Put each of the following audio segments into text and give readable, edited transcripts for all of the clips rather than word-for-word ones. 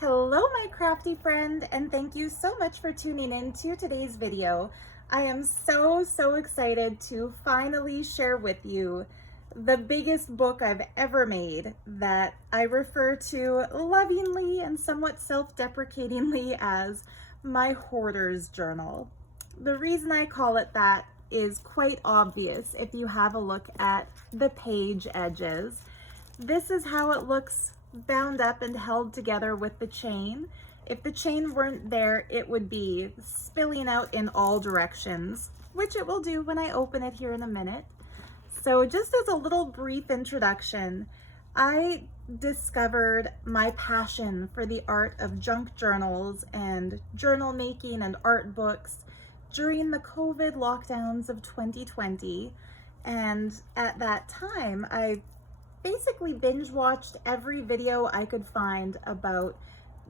Hello, my crafty friend, and thank you so much for tuning in to today's video. I am so excited to finally share with you the biggest book I've ever made that I refer to lovingly and somewhat self-deprecatingly as my Hoarder's Journal. The reason I call it that is quite obvious if you have a look at the page edges. This is how it looks bound up and held together with the chain. If the chain weren't there, it would be spilling out in all directions, which it will do when I open it here in a minute. So just as a little brief introduction, I discovered my passion for the art of junk journals and journal making and art books during the COVID lockdowns of 2020. And at that time, I basically binge watched every video I could find about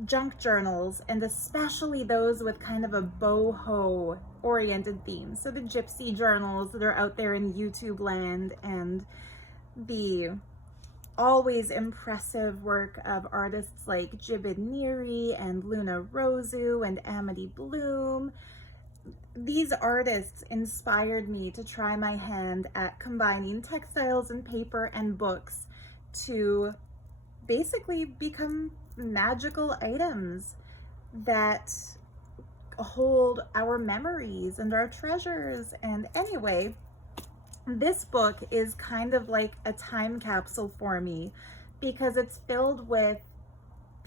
junk journals, and especially those with kind of a boho oriented theme. So the gypsy journals that are out there in YouTube land, and the always impressive work of artists like Jibid Neri and Luna Rosu and Amity Bloom. These artists inspired me to try my hand at combining textiles and paper and books to basically become magical items that hold our memories and our treasures. And anyway, this book is kind of like a time capsule for me because it's filled with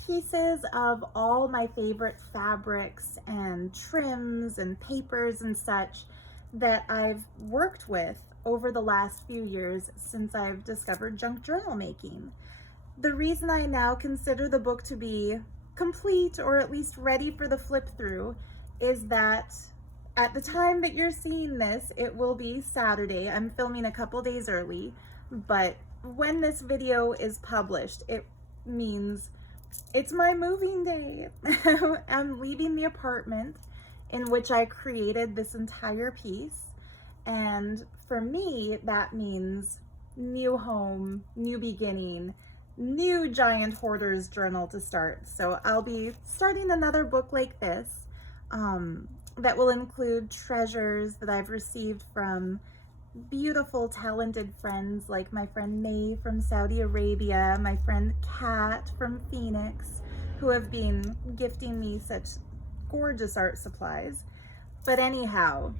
pieces of all my favorite fabrics and trims and papers and such that I've worked with over the last few years since I've discovered junk journal making. The reason I now consider the book to be complete, or at least ready for the flip through, is that at the time that you're seeing this, it will be Saturday. I'm filming a couple days early, but when this video is published, it means it's my moving day. I'm leaving the apartment in which I created this entire piece. And for me, that means new home, new beginning, new giant Hoarder's journal to start. So I'll be starting another book like this that will include treasures that I've received from beautiful, talented friends like my friend May from Saudi Arabia, my friend Kat from Phoenix, who have been gifting me such gorgeous art supplies. But anyhow,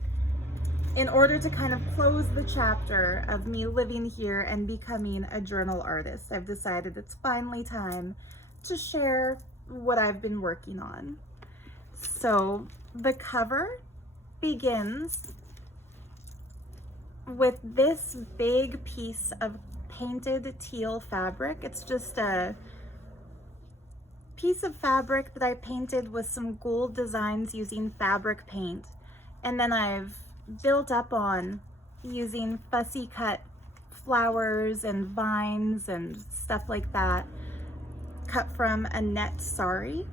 in order to kind of close the chapter of me living here and becoming a journal artist, I've decided it's finally time to share what I've been working on. So the cover begins with this big piece of painted teal fabric. It's just a piece of fabric that I painted with some gold designs using fabric paint. And then I've built up on using fussy cut flowers and vines and stuff like that, cut from a net sari.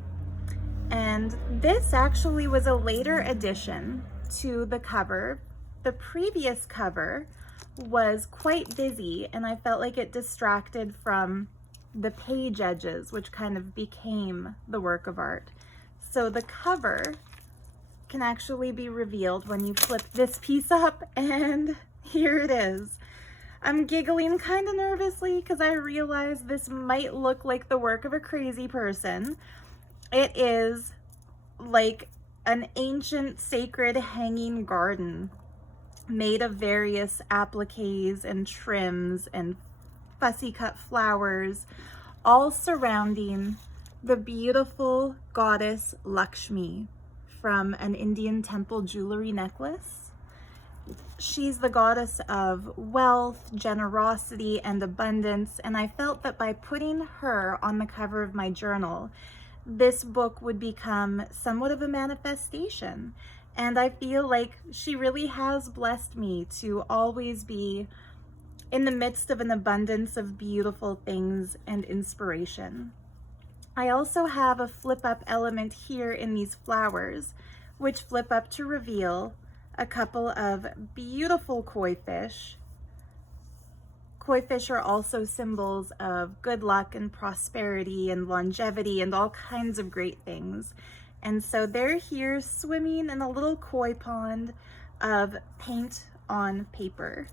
And this actually was a later addition to the cover. The previous cover was quite busy, and I felt like it distracted from the page edges, which kind of became the work of art. So the cover can actually be revealed when you flip this piece up, and here it is. I'm giggling kind of nervously because I realize this might look like the work of a crazy person. It is like an ancient sacred hanging garden made of various appliques and trims and fussy cut flowers, all surrounding the beautiful goddess Lakshmi from an Indian temple jewelry necklace. She's the goddess of wealth, generosity, and abundance, and I felt that by putting her on the cover of my journal, this book would become somewhat of a manifestation. And I feel like she really has blessed me to always be in the midst of an abundance of beautiful things and inspiration. I also have a flip up element here in these flowers, which flip up to reveal a couple of beautiful koi koi fish are also symbols of good luck and prosperity and longevity and all kinds of great things. And so they're here swimming in a little koi pond of paint on paper.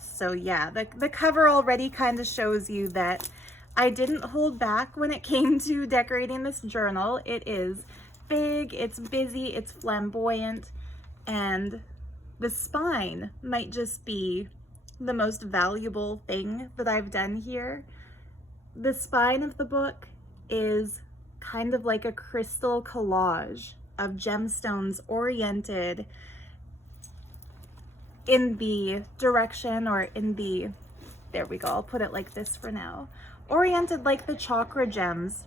So yeah, the cover already kind of shows you that I didn't hold back when it came to decorating this journal. It is big, it's busy, it's flamboyant, and the spine might just be the most valuable thing that I've done here. The spine of the book is kind of like a crystal collage of gemstones oriented in the direction, or in the, there we go, I'll put it like this for now, oriented like the chakra gems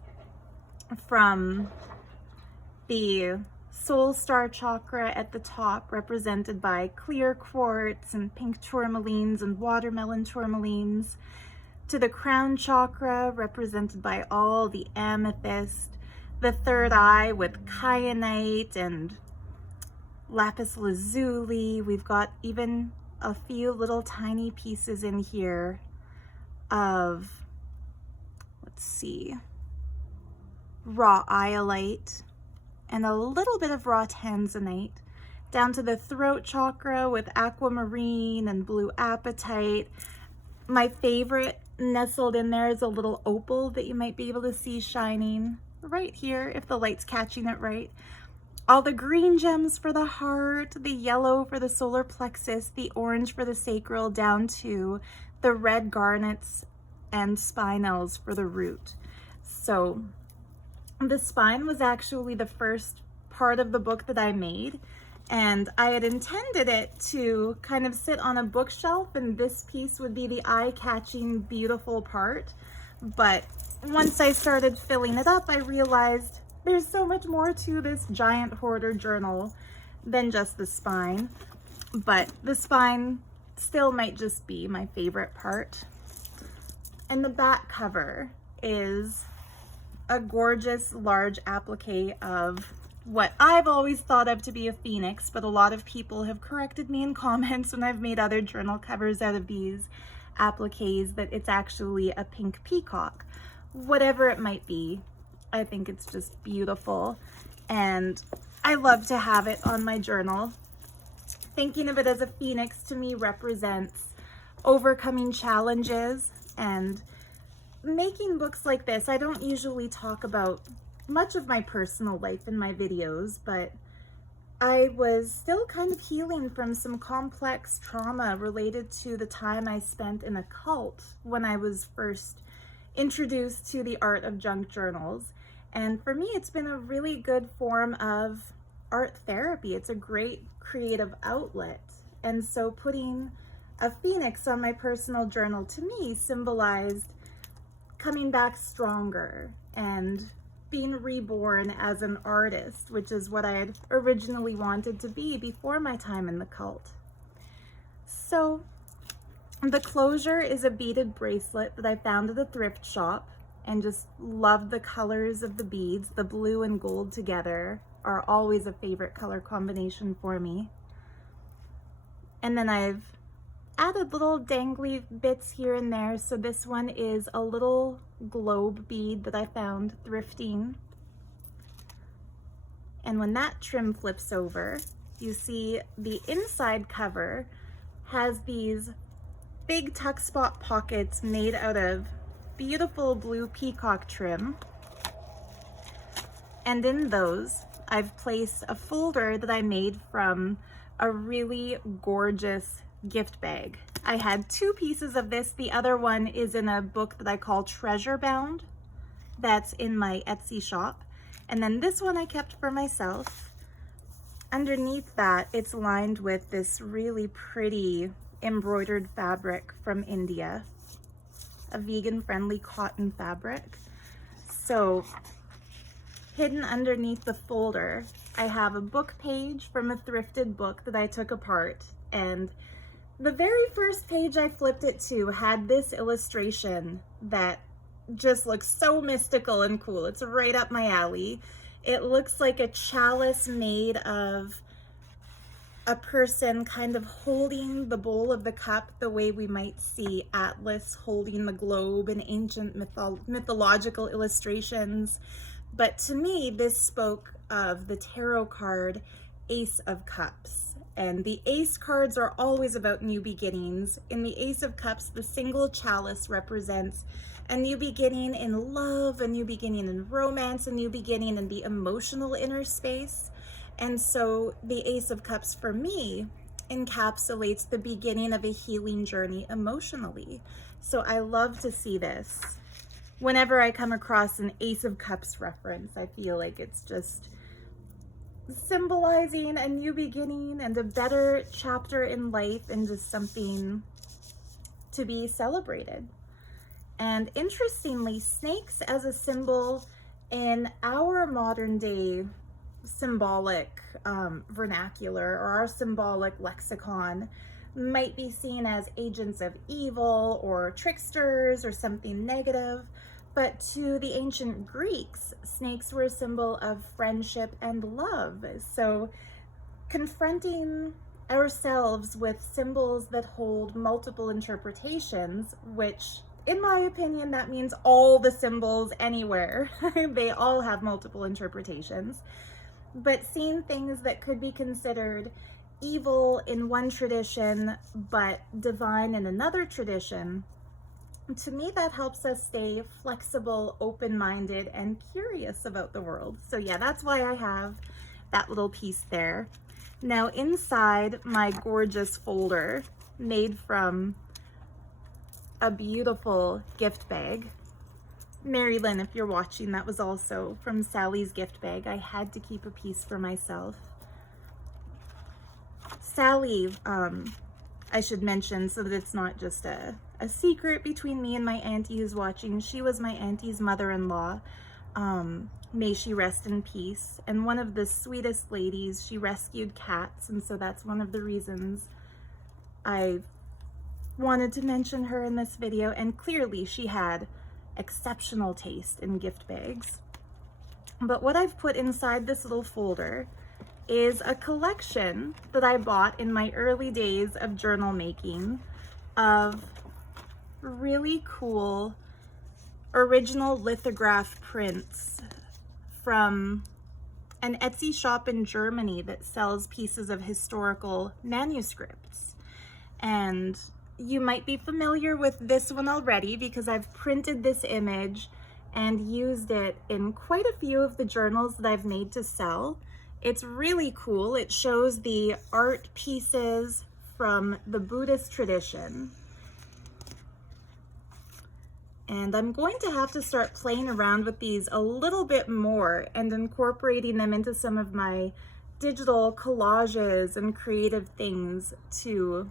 from the soul star chakra at the top, represented by clear quartz and pink tourmalines and watermelon tourmalines, to the crown chakra represented by all the amethyst, the third eye with kyanite and lapis lazuli. We've got even a few little tiny pieces in here of, let's see, raw iolite and a little bit of raw tanzanite, down to the throat chakra with aquamarine and blue apatite. My favorite nestled in there is a little opal that you might be able to see shining right here if the light's catching it right. All the green gems for the heart, the yellow for the solar plexus, the orange for the sacral, down to the red garnets and spinels for the root. So the spine was actually the first part of the book that I made, and I had intended it to kind of sit on a bookshelf, and this piece would be the eye-catching, beautiful part. But once I started filling it up, I realized there's so much more to this giant hoarder journal than just the spine. But the spine still might just be my favorite part. And the back cover is a gorgeous large applique of what I've always thought of to be a phoenix, but a lot of people have corrected me in comments when I've made other journal covers out of these appliques that it's actually a pink peacock. Whatever it might be, I think it's just beautiful, and I love to have it on my journal. Thinking of it as a phoenix to me represents overcoming challenges and making books like this. I don't usually talk about much of my personal life in my videos, but I was still kind of healing from some complex trauma related to the time I spent in a cult when I was first introduced to the art of junk journals. And for me, it's been a really good form of art therapy. It's a great creative outlet. And so putting a phoenix on my personal journal to me symbolized coming back stronger and being reborn as an artist, which is what I had originally wanted to be before my time in the cult. So the closure is a beaded bracelet that I found at a thrift shop, and just love the colors of the beads. The blue and gold together are always a favorite color combination for me. And then I've added little dangly bits here and there. So this one is a little globe bead that I found thrifting. And when that trim flips over, you see the inside cover has these big tuck spot pockets made out of beautiful blue peacock trim. And in those, I've placed a folder that I made from a really gorgeous gift bag. I had two pieces of this. The other one is in a book that I call Treasure Bound. That's in my Etsy shop. And then this one I kept for myself. Underneath that, it's lined with this really pretty embroidered fabric from India, a vegan-friendly cotton fabric. So hidden underneath the folder, I have a book page from a thrifted book that I took apart, and the very first page I flipped it to had this illustration that just looks so mystical and cool. It's right up my alley. It looks like a chalice made of a person kind of holding the bowl of the cup the way we might see Atlas holding the globe in ancient mythological illustrations. But to me, this spoke of the tarot card Ace of Cups. And the Ace cards are always about new beginnings. In the Ace of Cups, the single chalice represents a new beginning in love, a new beginning in romance, a new beginning in the emotional inner space. And so the Ace of Cups for me encapsulates the beginning of a healing journey emotionally. So I love to see this. Whenever I come across an Ace of Cups reference, I feel like it's just symbolizing a new beginning and a better chapter in life, and just something to be celebrated. And interestingly, snakes as a symbol in our modern day symbolic vernacular, or our symbolic lexicon, might be seen as agents of evil or tricksters or something negative. But to the ancient Greeks, snakes were a symbol of friendship and love. So confronting ourselves with symbols that hold multiple interpretations, which in my opinion, that means all the symbols anywhere, they all have multiple interpretations. But seeing things that could be considered evil in one tradition, but divine in another tradition, to me, that helps us stay flexible, open-minded, and curious about the world. So yeah, that's why I have that little piece there. Now inside my gorgeous folder, made from a beautiful gift bag. Mary Lynn, if you're watching, that was also from Sally's gift bag. I had to keep a piece for myself. Sally, I should mention so that it's not just a secret between me and my auntie who's watching. She was my auntie's mother-in-law. May she rest in peace. And one of the sweetest ladies. She rescued cats, and so that's one of the reasons I wanted to mention her in this video. And clearly she had exceptional taste in gift bags. But what I've put inside this little folder is a collection that I bought in my early days of journal making of really cool original lithograph prints from an Etsy shop in Germany that sells pieces of historical manuscripts. And you might be familiar with this one already because I've printed this image and used it in quite a few of the journals that I've made to sell. It's really cool. It shows the art pieces from the Buddhist tradition. And I'm going to have to start playing around with these a little bit more and incorporating them into some of my digital collages and creative things to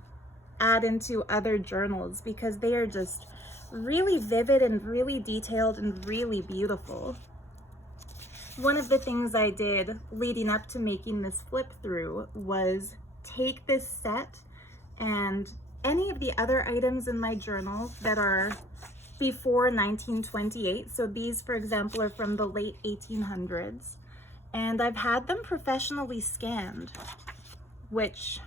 add into other journals, because they are just really vivid and really detailed and really beautiful. One of the things I did leading up to making this flip through was take this set and any of the other items in my journal that are before 1928. So these, for example, are from the late 1800s. And I've had them professionally scanned, which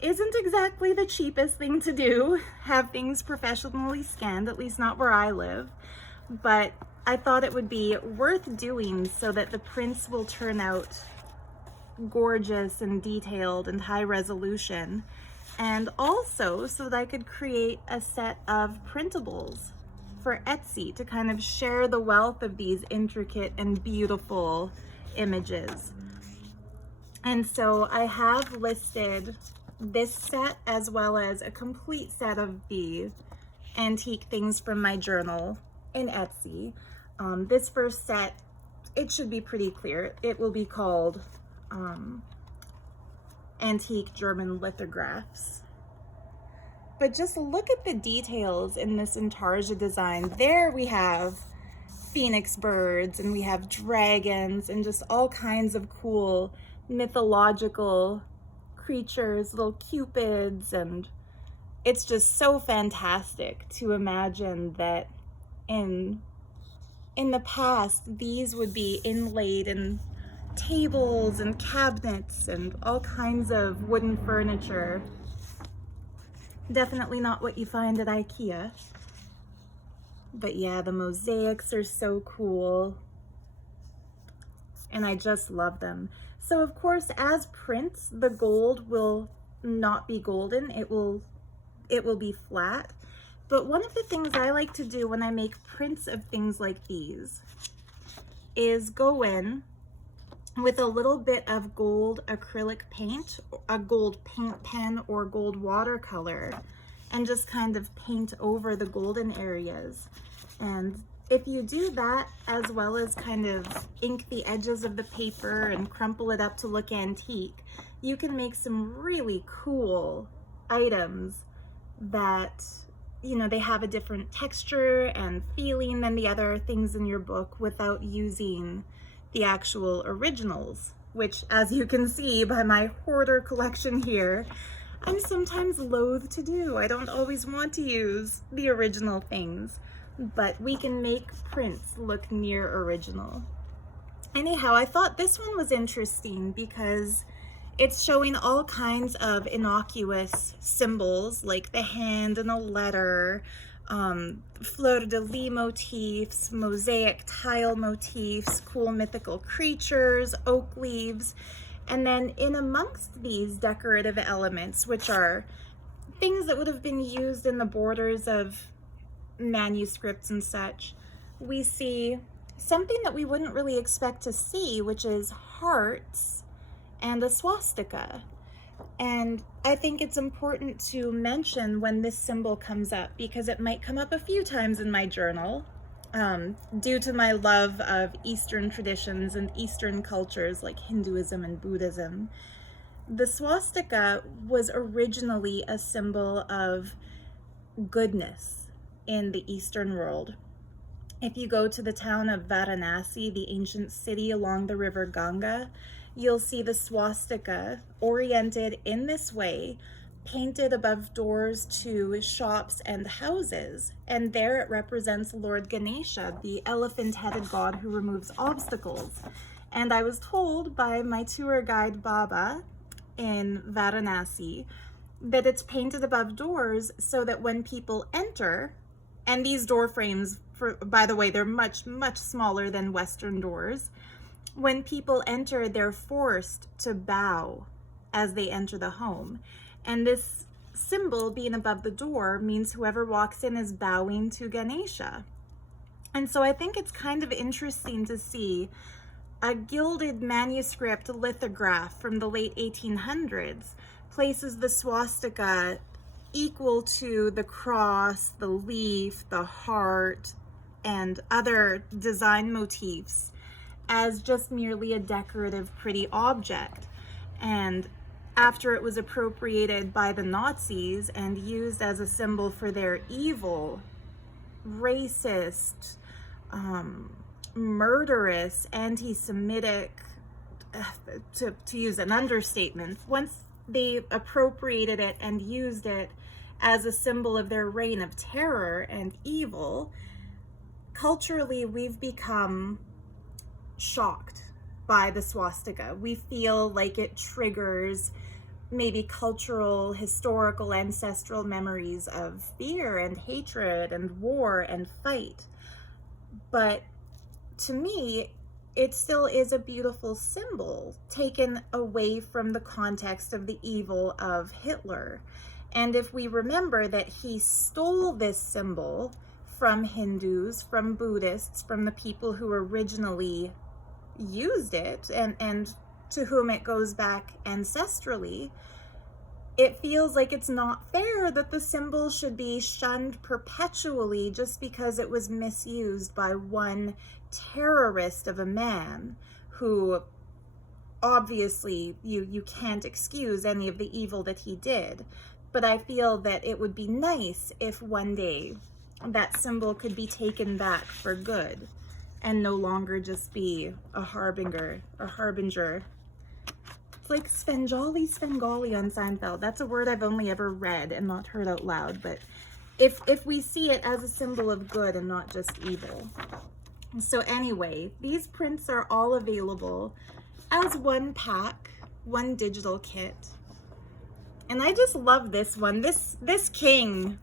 isn't exactly the cheapest thing to do, have things professionally scanned, at least not where I live. But I thought it would be worth doing so that the prints will turn out gorgeous and detailed and high resolution. And also so that I could create a set of printables for Etsy to kind of share the wealth of these intricate and beautiful images. And so I have listed this set as well as a complete set of the antique things from my journal in Etsy. This first set, it should be pretty clear. It will be called Antique German Lithographs. But just look at the details in this intarsia design. There we have phoenix birds, and we have dragons, and just all kinds of cool mythological creatures, little cupids, and it's just so fantastic to imagine that in the past these would be inlaid in tables and cabinets and all kinds of wooden furniture. Definitely not what you find at IKEA. But yeah, the mosaics are so cool. And I just love them. So of course, as prints, the gold will not be golden. It will be flat. But one of the things I like to do when I make prints of things like these is go in with a little bit of gold acrylic paint, a gold paint pen or gold watercolor, and just kind of paint over the golden areas. And if you do that, as well as kind of ink the edges of the paper and crumple it up to look antique, you can make some really cool items that, you know, they have a different texture and feeling than the other things in your book without using the actual originals, which, as you can see by my Hoarder collection here, I'm sometimes loath to do. I don't always want to use the original things, but we can make prints look near original. Anyhow, I thought this one was interesting because it's showing all kinds of innocuous symbols like the hand and a letter, fleur-de-lis motifs, mosaic tile motifs, cool mythical creatures, oak leaves, and then in amongst these decorative elements, which are things that would have been used in the borders of manuscripts and such, we see something that we wouldn't really expect to see, which is hearts and a swastika. And I think it's important to mention when this symbol comes up because it might come up a few times in my journal due to my love of Eastern traditions and Eastern cultures like Hinduism and Buddhism. The swastika was originally a symbol of goodness in the Eastern world. If you go to the town of Varanasi, the ancient city along the river Ganga, you'll see the swastika oriented in this way, painted above doors to shops and houses. And there it represents Lord Ganesha, the elephant-headed god who removes obstacles. And I was told by my tour guide Baba in Varanasi that it's painted above doors so that when people enter, and these door frames, by the way, they're much, much smaller than Western doors. When people enter, they're forced to bow as they enter the home. And this symbol being above the door means whoever walks in is bowing to Ganesha. And so I think it's kind of interesting to see a gilded manuscript lithograph from the late 1800s places the swastika equal to the cross, the leaf, the heart, and other design motifs as just merely a decorative, pretty object. And after it was appropriated by the Nazis and used as a symbol for their evil, racist, murderous, anti-Semitic, to use an understatement, once they appropriated it and used it as a symbol of their reign of terror and evil, culturally we've become shocked by the swastika. We feel like it triggers maybe cultural, historical, ancestral memories of fear and hatred and war and fight. But to me, it still is a beautiful symbol taken away from the context of the evil of Hitler. And if we remember that he stole this symbol from Hindus, from Buddhists, from the people who originally used it and to whom it goes back ancestrally, it feels like it's not fair that the symbol should be shunned perpetually just because it was misused by one terrorist of a man who obviously you can't excuse any of the evil that he did. But I feel that it would be nice if one day that symbol could be taken back for good and no longer just be a harbinger. It's like Svengali on Seinfeld. That's a word I've only ever read and not heard out loud, but if we see it as a symbol of good and not just evil. So anyway, these prints are all available as one pack, one digital kit. And I just love this one. This king,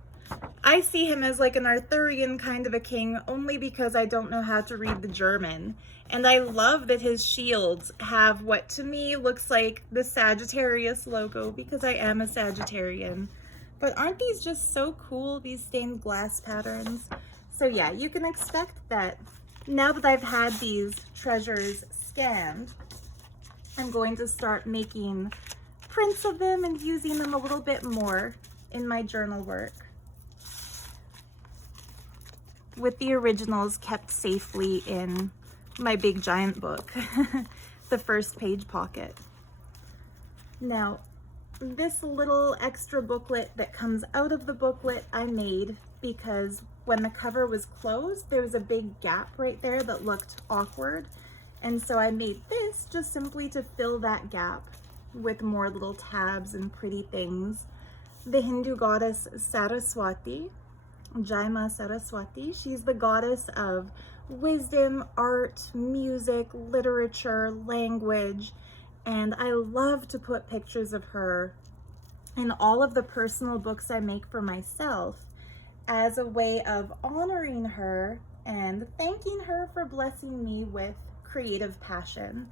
I see him as like an Arthurian kind of a king only because I don't know how to read the German. And I love that his shields have what to me looks like the Sagittarius logo because I am a Sagittarian. But aren't these just so cool, these stained glass patterns? So yeah, you can expect that now that I've had these treasures scanned, I'm going to start making prints of them and using them a little bit more in my journal work, with the originals kept safely in my big giant book, the first page pocket. Now, this little extra booklet that comes out of the booklet I made because when the cover was closed, there was a big gap right there that looked awkward. And so I made this just simply to fill that gap with more little tabs and pretty things. The Hindu goddess Saraswati, Jaima Saraswati, she's the goddess of wisdom, art, music, literature, language, and I love to put pictures of her in all of the personal books I make for myself as a way of honoring her and thanking her for blessing me with creative passion.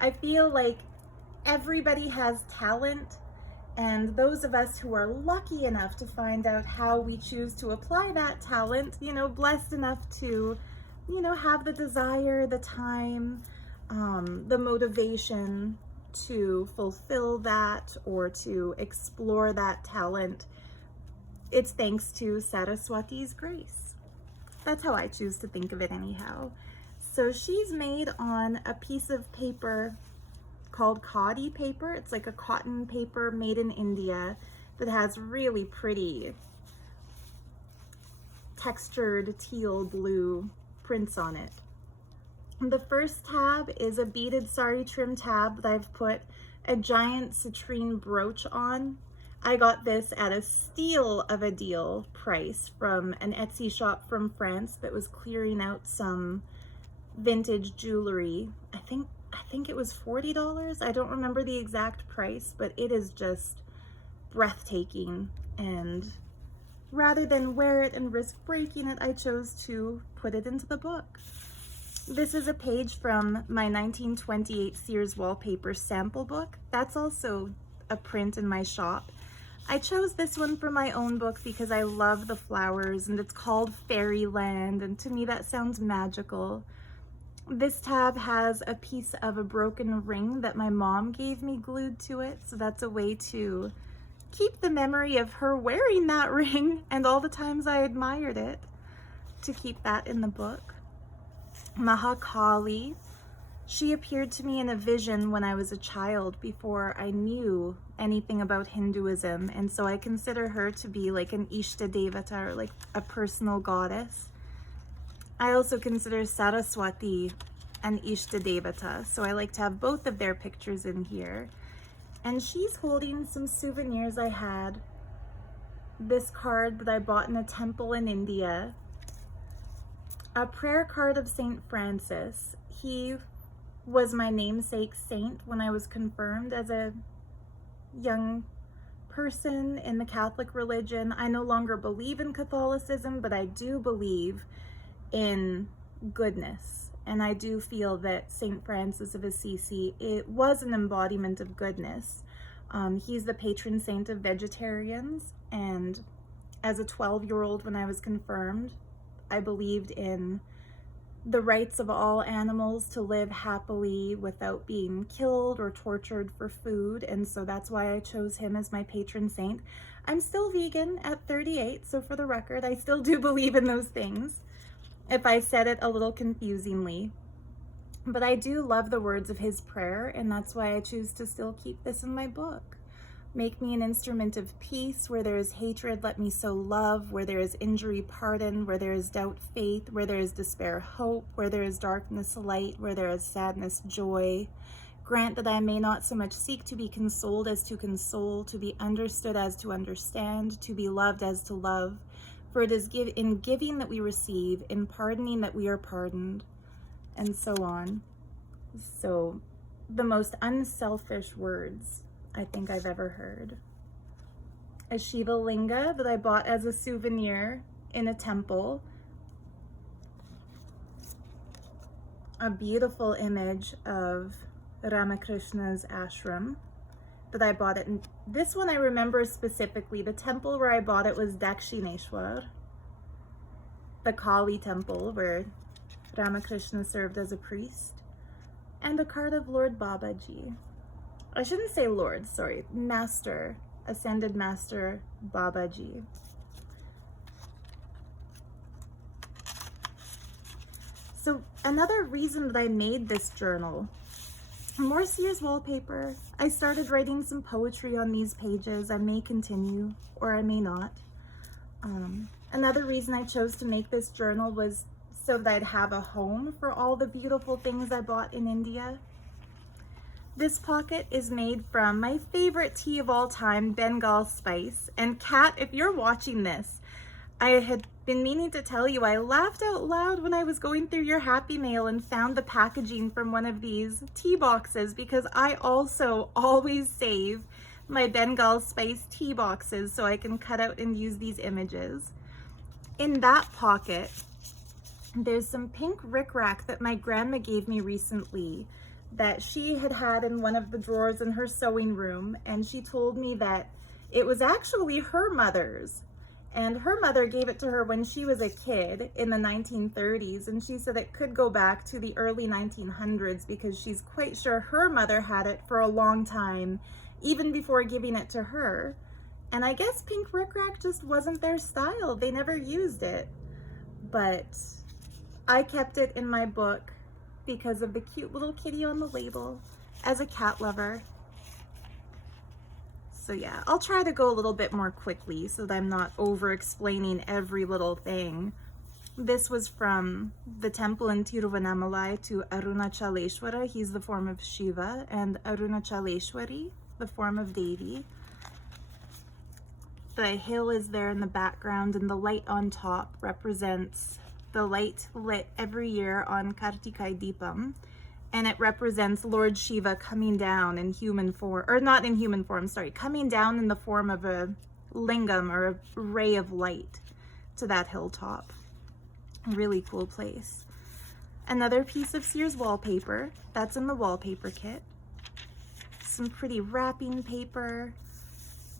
I feel like everybody has talent, and those of us who are lucky enough to find out how we choose to apply that talent, blessed enough to, have the desire, the time, the motivation to fulfill that or to explore that talent, it's thanks to Saraswati's grace. That's how I choose to think of it anyhow. So she's made on a piece of paper called khadi paper. It's like a cotton paper made in India that has really pretty textured teal blue prints on it. The first tab is a beaded sari trim tab that I've put a giant citrine brooch on. I got this at a steal of a deal price from an Etsy shop from France that was clearing out some vintage jewelry. I think it was $40. I don't remember the exact price, but it is just breathtaking. And rather than wear it and risk breaking it, I chose to put it into the book. This is a page from my 1928 Sears wallpaper sample book. That's also a print in my shop. I chose this one for my own book because I love the flowers and it's called Fairyland, and to me that sounds magical. This tab has a piece of a broken ring that my mom gave me glued to it, so that's a way to keep the memory of her wearing that ring and all the times I admired it, to keep that in the book. Mahakali, she appeared to me in a vision when I was a child before I knew anything about Hinduism, and so I consider her to be like an Ishta Devata, or like a personal goddess. I also consider Saraswati an Ishta Devata, so I like to have both of their pictures in here. And she's holding some souvenirs I had. This card that I bought in a temple in India. A prayer card of Saint Francis. He was my namesake saint when I was confirmed as a young person in the Catholic religion. I no longer believe in Catholicism, but I do believe in goodness. And I do feel that Saint Francis of Assisi, it was an embodiment of goodness. He's the patron saint of vegetarians, and as a 12-year-old when I was confirmed, I believed in the rights of all animals to live happily without being killed or tortured for food, and so that's why I chose him as my patron saint. I'm still vegan at 38, so for the record, I still do believe in those things, if I said it a little confusingly. But I do love the words of his prayer, and that's why I choose to still keep this in my book. Make me an instrument of peace. Where there is hatred, let me sow love. Where there is injury, pardon. Where there is doubt, faith. Where there is despair, hope. Where there is darkness, light. Where there is sadness, joy. Grant that I may not so much seek to be consoled as to console, to be understood as to understand, to be loved as to love. For it is in giving that we receive, in pardoning that we are pardoned, and so on. So the most unselfish words I think I've ever heard. A Shiva Linga that I bought as a souvenir in a temple. A beautiful image of Ramakrishna's ashram that I bought it in. This one I remember specifically. The temple where I bought it was Dakshineshwar, the Kali temple where Ramakrishna served as a priest, and a card of Lord Babaji. I shouldn't say Lord, sorry, Master, Ascended Master Babaji. So another reason that I made this journal, more Sears wallpaper. I started writing some poetry on these pages. I may continue or I may not. Another reason I chose to make this journal was so that I'd have a home for all the beautiful things I bought in India. This pocket is made from my favorite tea of all time, Bengal spice. And Kat, if you're watching this, I had been meaning to tell you, I laughed out loud when I was going through your Happy Mail and found the packaging from one of these tea boxes, because I also always save my Bengal spice tea boxes so I can cut out and use these images. In that pocket, there's some pink rickrack that my grandma gave me recently that she had had in one of the drawers in her sewing room, and she told me that it was actually her mother's. And her mother gave it to her when she was a kid in the 1930s, and she said it could go back to the early 1900s because she's quite sure her mother had it for a long time, even before giving it to her. And I guess pink rickrack just wasn't their style. They never used it. But I kept it in my book because of the cute little kitty on the label, as a cat lover. So yeah, I'll try to go a little bit more quickly so that I'm not over explaining every little thing. This was from the temple in Tiruvannamalai to Arunachaleshwara. He's the form of Shiva, and Arunachaleshwari, the form of Devi. The hill is there in the background, and the light on top represents the light lit every year on Kartikai Deepam. And it represents Lord Shiva coming down in human form, or not in human form, sorry, coming down in the form of a lingam or a ray of light to that hilltop. Really cool place. Another piece of Sears wallpaper, that's in the wallpaper kit. Some pretty wrapping paper,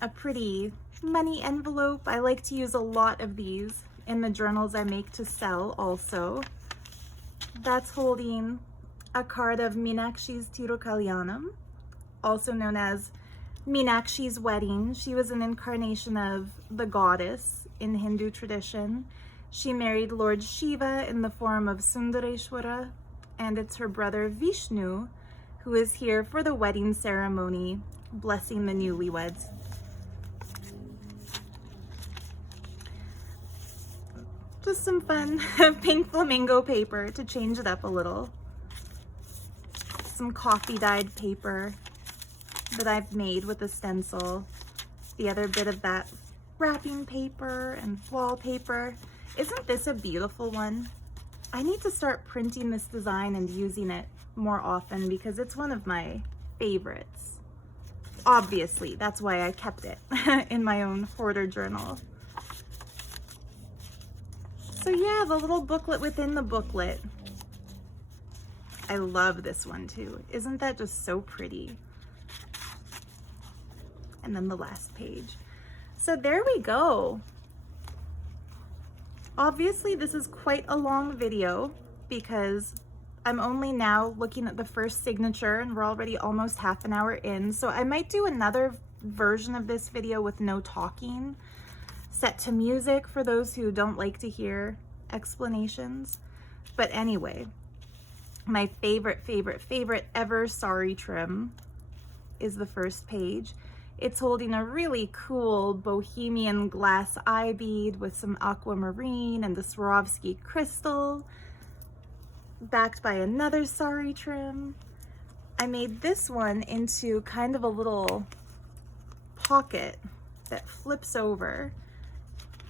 a pretty money envelope. I like to use a lot of these in the journals I make to sell also. That's holding a card of Meenakshi's Tirukalyanam, also known as Meenakshi's wedding. She was an incarnation of the goddess in Hindu tradition. She married Lord Shiva in the form of Sundareshwara, and it's her brother Vishnu who is here for the wedding ceremony, blessing the newlyweds. Just some fun pink flamingo paper to change it up a little. Some coffee dyed paper that I've made with a stencil. The other bit of that wrapping paper and wallpaper. Isn't this a beautiful one? I need to start printing this design and using it more often because it's one of my favorites. Obviously, that's why I kept it in my own Hoarder journal. So yeah, the little booklet within the booklet. I love this one too. Isn't that just so pretty? And then the last page. So there we go. Obviously, this is quite a long video because I'm only now looking at the first signature and we're already almost half an hour in. So I might do another version of this video with no talking, set to music for those who don't like to hear explanations. But anyway, my favorite ever sari trim is the first page. It's holding a really cool bohemian glass eye bead with some aquamarine and the Swarovski crystal, backed by another sari trim. I made this one into kind of a little pocket that flips over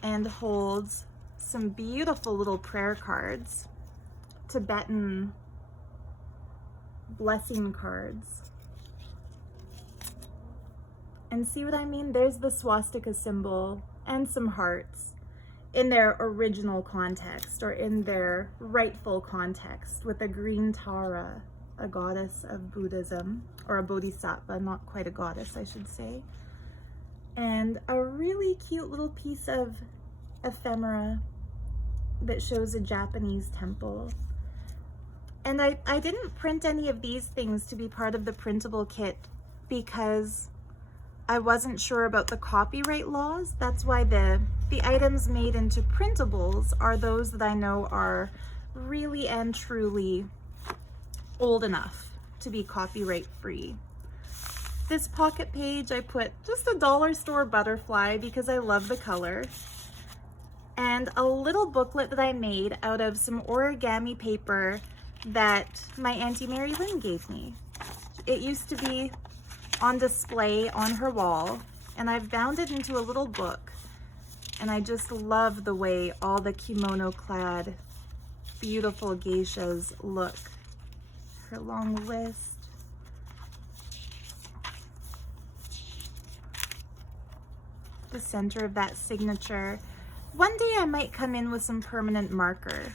and holds some beautiful little prayer cards, Tibetan blessing cards. And see what I mean? There's the swastika symbol and some hearts in their original context, or in their rightful context, with a green Tara, a goddess of Buddhism, or a bodhisattva, not quite a goddess, I should say. And a really cute little piece of ephemera that shows a Japanese temple. And I didn't print any of these things to be part of the printable kit because I wasn't sure about the copyright laws. That's why the items made into printables are those that I know are really and truly old enough to be copyright free. This pocket page, I put just a dollar store butterfly because I love the color, and a little booklet that I made out of some origami paper that my Auntie Mary Lynn gave me. It used to be on display on her wall, and I've bound it into a little book, and I just love the way all the kimono clad beautiful geishas look. Her long list. The center of that signature. One day I might come in with some permanent marker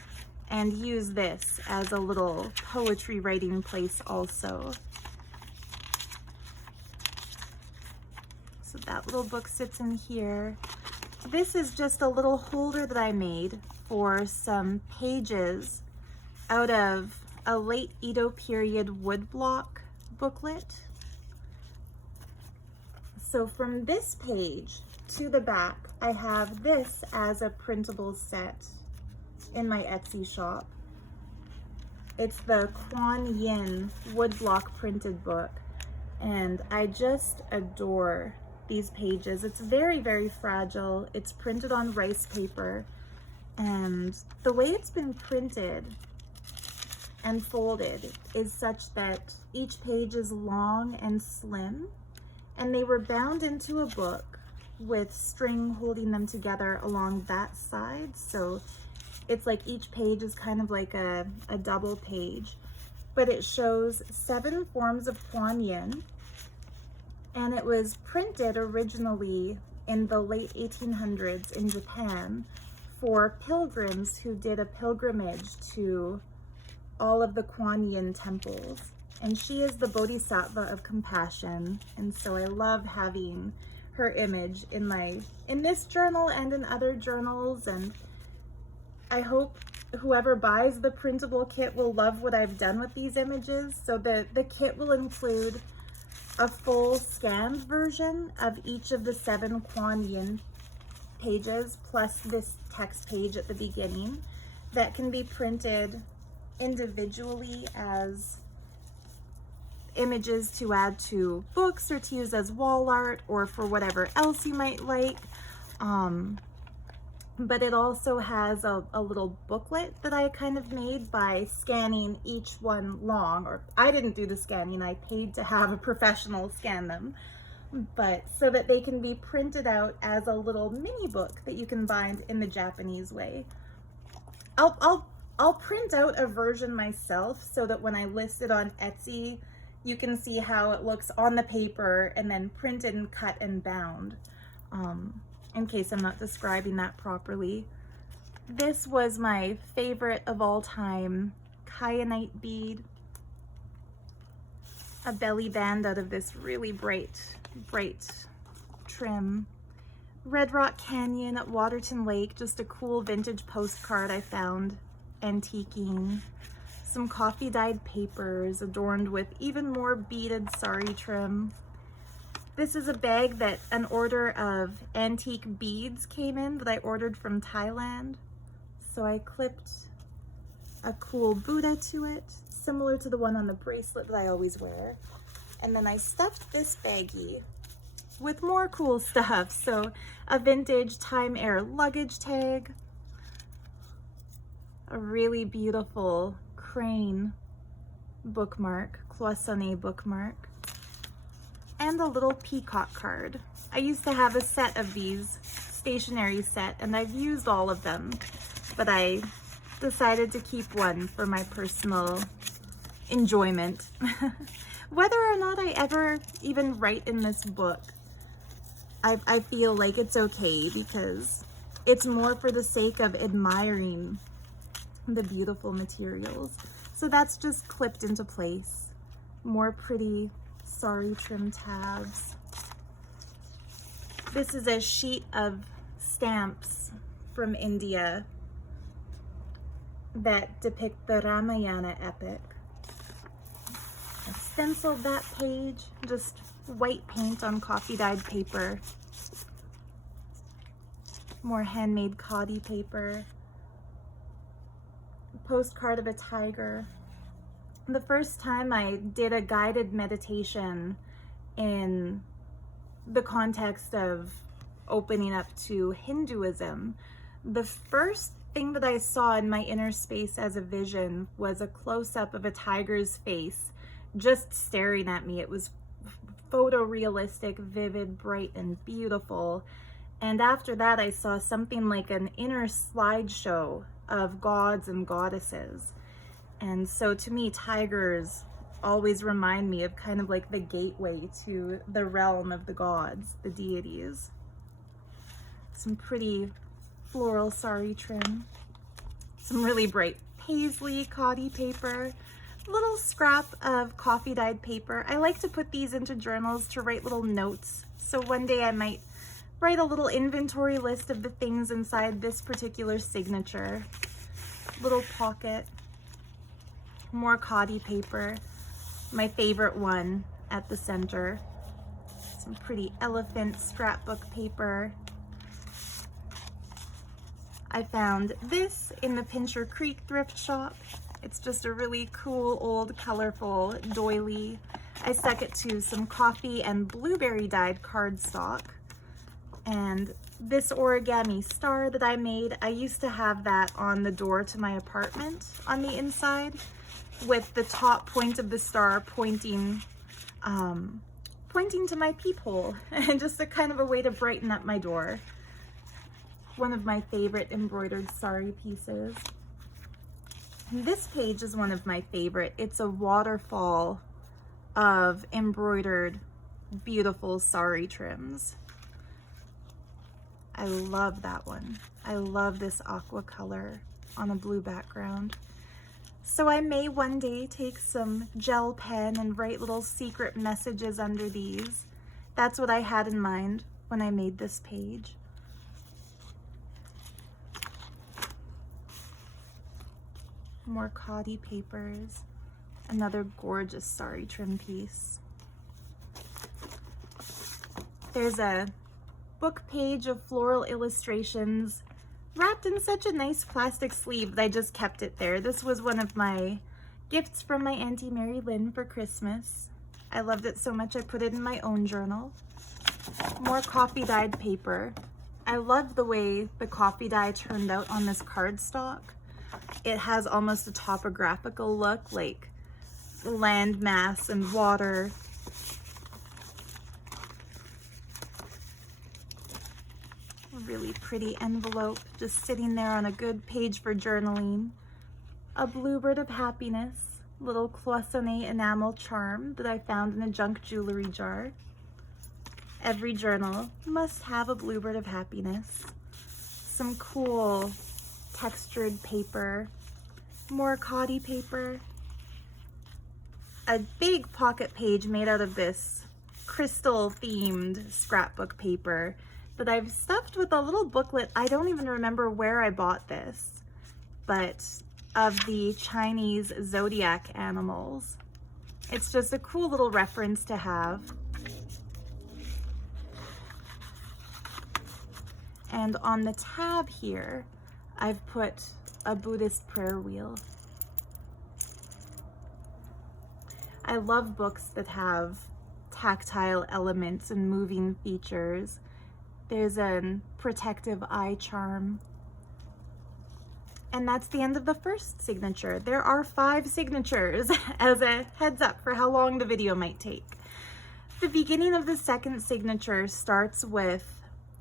and use this as a little poetry writing place also. So that little book sits in here. This is just a little holder that I made for some pages out of a late Edo period woodblock booklet. So from this page to the back, I have this as a printable set in my Etsy shop. It's the Kuan Yin woodblock printed book, and I just adore these pages. It's very, very fragile. It's printed on rice paper, and the way it's been printed and folded is such that each page is long and slim, and they were bound into a book with string holding them together along that side. So it's like each page is kind of like a double page, but it shows 7 forms of Kuan Yin, and it was printed originally in the late 1800s in Japan for pilgrims who did a pilgrimage to all of the Kuan Yin temples. And she is the bodhisattva of compassion, and so I love having her image in this journal and in other journals. And I hope whoever buys the printable kit will love what I've done with these images. So the kit will include a full scanned version of each of the 7 Kuan Yin pages, plus this text page at the beginning that can be printed individually as images to add to books or to use as wall art or for whatever else you might like. But it also has a little booklet that I kind of made by scanning each one long, or I didn't do the scanning, I paid to have a professional scan them, but so that they can be printed out as a little mini book that you can bind in the Japanese way. I'll print out a version myself so that when I list it on Etsy, you can see how it looks on the paper and then printed and cut and bound, in case I'm not describing that properly. This was my favorite of all time, kyanite bead, a belly band out of this really bright trim. Red Rock Canyon at Waterton Lake, just a cool vintage postcard I found antiquing. Some coffee dyed papers adorned with even more beaded sari trim. This is a bag that an order of antique beads came in that I ordered from Thailand. So I clipped a cool Buddha to it, similar to the one on the bracelet that I always wear. And then I stuffed this baggie with more cool stuff. So a vintage Time Air luggage tag, a really beautiful crane bookmark, cloisonné bookmark, and a little peacock card. I used to have a set of these, stationery set, and I've used all of them, but I decided to keep one for my personal enjoyment. Whether or not I ever even write in this book, I feel like it's okay, because it's more for the sake of admiring the beautiful materials. So that's just clipped into place. More pretty sari trim tabs. This is a sheet of stamps from India that depict the Ramayana epic. I stenciled that page, just white paint on coffee dyed paper. More handmade khadi paper. A postcard of a tiger. The first time I did a guided meditation in the context of opening up to Hinduism, the first thing that I saw in my inner space as a vision was a close-up of a tiger's face just staring at me. It was photorealistic, vivid, bright, and beautiful. And after that, I saw something like an inner slideshow of gods and goddesses. And so to me, tigers always remind me of kind of like the gateway to the realm of the gods, the deities. Some pretty floral sari trim. Some really bright paisley khadi paper. A little scrap of coffee dyed paper. I like to put these into journals to write little notes. So one day I might write a little inventory list of the things inside this particular signature. Little pocket. More khadi paper. My favorite one at the center. Some pretty elephant scrapbook paper. I found this in the Pincher Creek thrift shop. It's just a really cool, old, colorful doily. I stuck it to some coffee and blueberry dyed cardstock. And this origami star that I made, I used to have that on the door to my apartment on the inside, with the top point of the star pointing to my peephole, and just a kind of a way to brighten up my door. One of my favorite embroidered sari pieces. And this page is one of my favorite. It's a waterfall of embroidered, beautiful sari trims. I love that one. I love this aqua color on a blue background. So I may one day take some gel pen and write little secret messages under these. That's what I had in mind when I made this page. More khadi papers. Another gorgeous sari trim piece. There's a book page of floral illustrations wrapped in such a nice plastic sleeve that I just kept it there. This was one of my gifts from my Auntie Mary Lynn for Christmas. I loved it so much I put it in my own journal. More coffee dyed paper. I love the way the coffee dye turned out on this cardstock. It has almost a topographical look, like land mass and water. A really pretty envelope just sitting there on a good page for journaling. A bluebird of happiness, little cloisonné enamel charm that I found in a junk jewelry jar. Every journal must have a bluebird of happiness. Some cool textured paper, more khadi paper, a big pocket page made out of this crystal themed scrapbook paper that I've stuffed with a little booklet. I don't even remember where I bought this, but of the Chinese zodiac animals. It's just a cool little reference to have. And on the tab here, I've put a Buddhist prayer wheel. I love books that have tactile elements and moving features. There's a protective eye charm. And that's the end of the first signature. There are 5 signatures as a heads up for how long the video might take. The beginning of the second signature starts with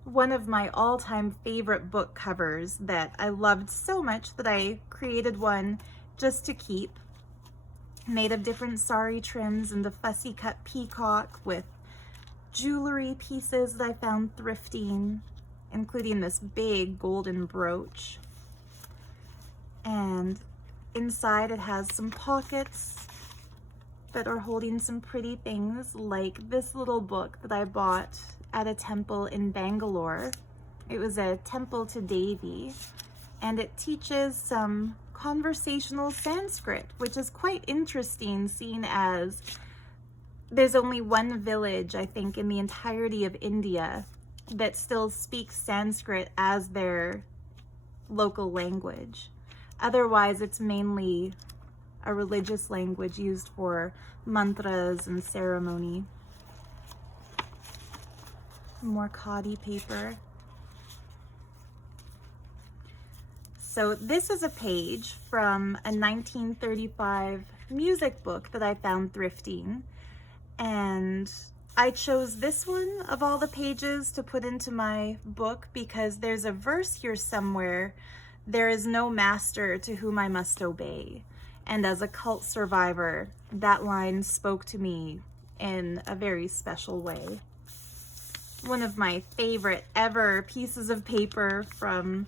one of my all-time favorite book covers that I loved so much that I created one just to keep. made of different sari trims and the fussy cut peacock with jewelry pieces that I found thrifting, including this big golden brooch. And inside it has some pockets that are holding some pretty things, like this little book that I bought at a temple in Bangalore. It was a temple to Devi, and it teaches some conversational Sanskrit, which is quite interesting, seeing as there's only one village, I think, in the entirety of India that still speaks Sanskrit as their local language. Otherwise, it's mainly a religious language used for mantras and ceremony. More khadi paper. So this is a page from a 1935 music book that I found thrifting. And I chose this one of all the pages to put into my book because there's a verse here somewhere: "There is no master to whom I must obey." And as a cult survivor, that line spoke to me in a very special way. One of my favorite ever pieces of paper from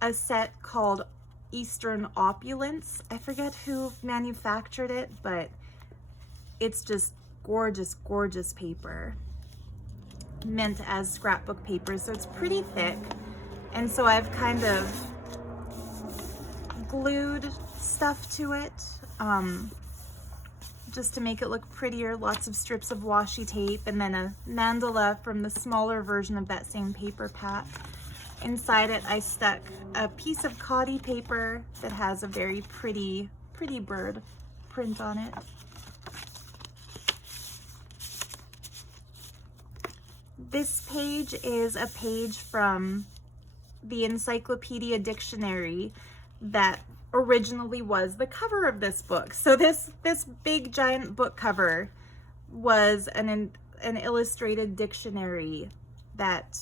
a set called Eastern Opulence. I forget who manufactured it, but it's just gorgeous, gorgeous paper, meant as scrapbook paper. So it's pretty thick. And so I've kind of glued stuff to it just to make it look prettier. Lots of strips of washi tape, and then a mandala from the smaller version of that same paper pack. Inside it, I stuck a piece of khadi paper that has a very pretty bird print on it. This page is a page from the Encyclopedia Dictionary that originally was the cover of this book. So this big giant book cover was an illustrated dictionary that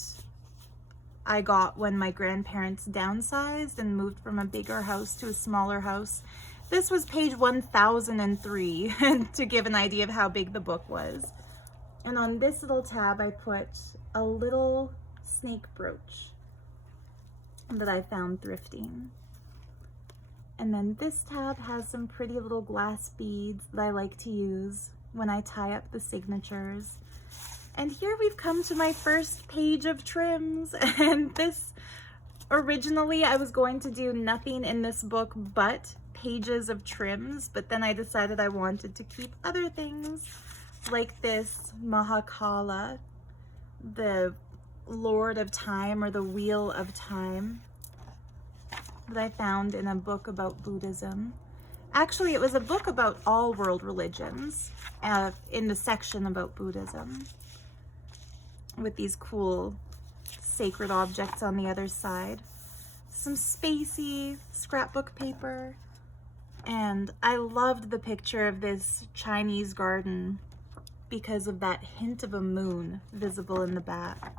I got when my grandparents downsized and moved from a bigger house to a smaller house. This was page 1003 to give an idea of how big the book was. And on this little tab, I put a little snake brooch that I found thrifting. And then this tab has some pretty little glass beads that I like to use when I tie up the signatures. And here we've come to my first page of trims. And this, originally I was going to do nothing in this book but pages of trims, but then I decided I wanted to keep other things, like this Mahakala, the Lord of Time or the Wheel of Time, that I found in a book about Buddhism. Actually, it was a book about all world religions in the section about Buddhism, with these cool sacred objects on the other side. Some spacey scrapbook paper. And I loved the picture of this Chinese garden because of that hint of a moon visible in the back.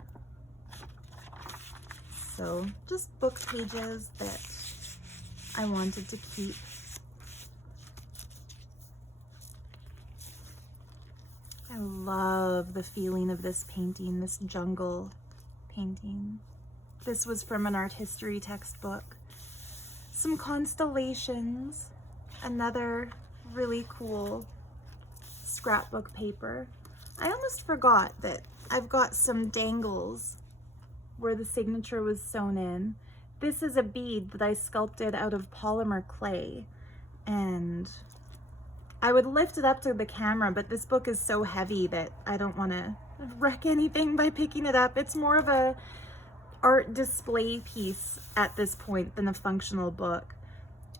So just book pages that I wanted to keep. I love the feeling of this painting, this jungle painting. This was from an art history textbook. Some constellations, another really cool scrapbook paper. I almost forgot that I've got some dangles where the signature was sewn in. This is a bead that I sculpted out of polymer clay, and I would lift it up to the camera, but this book is so heavy that I don't want to wreck anything by picking it up. It's more of a art display piece at this point than a functional book.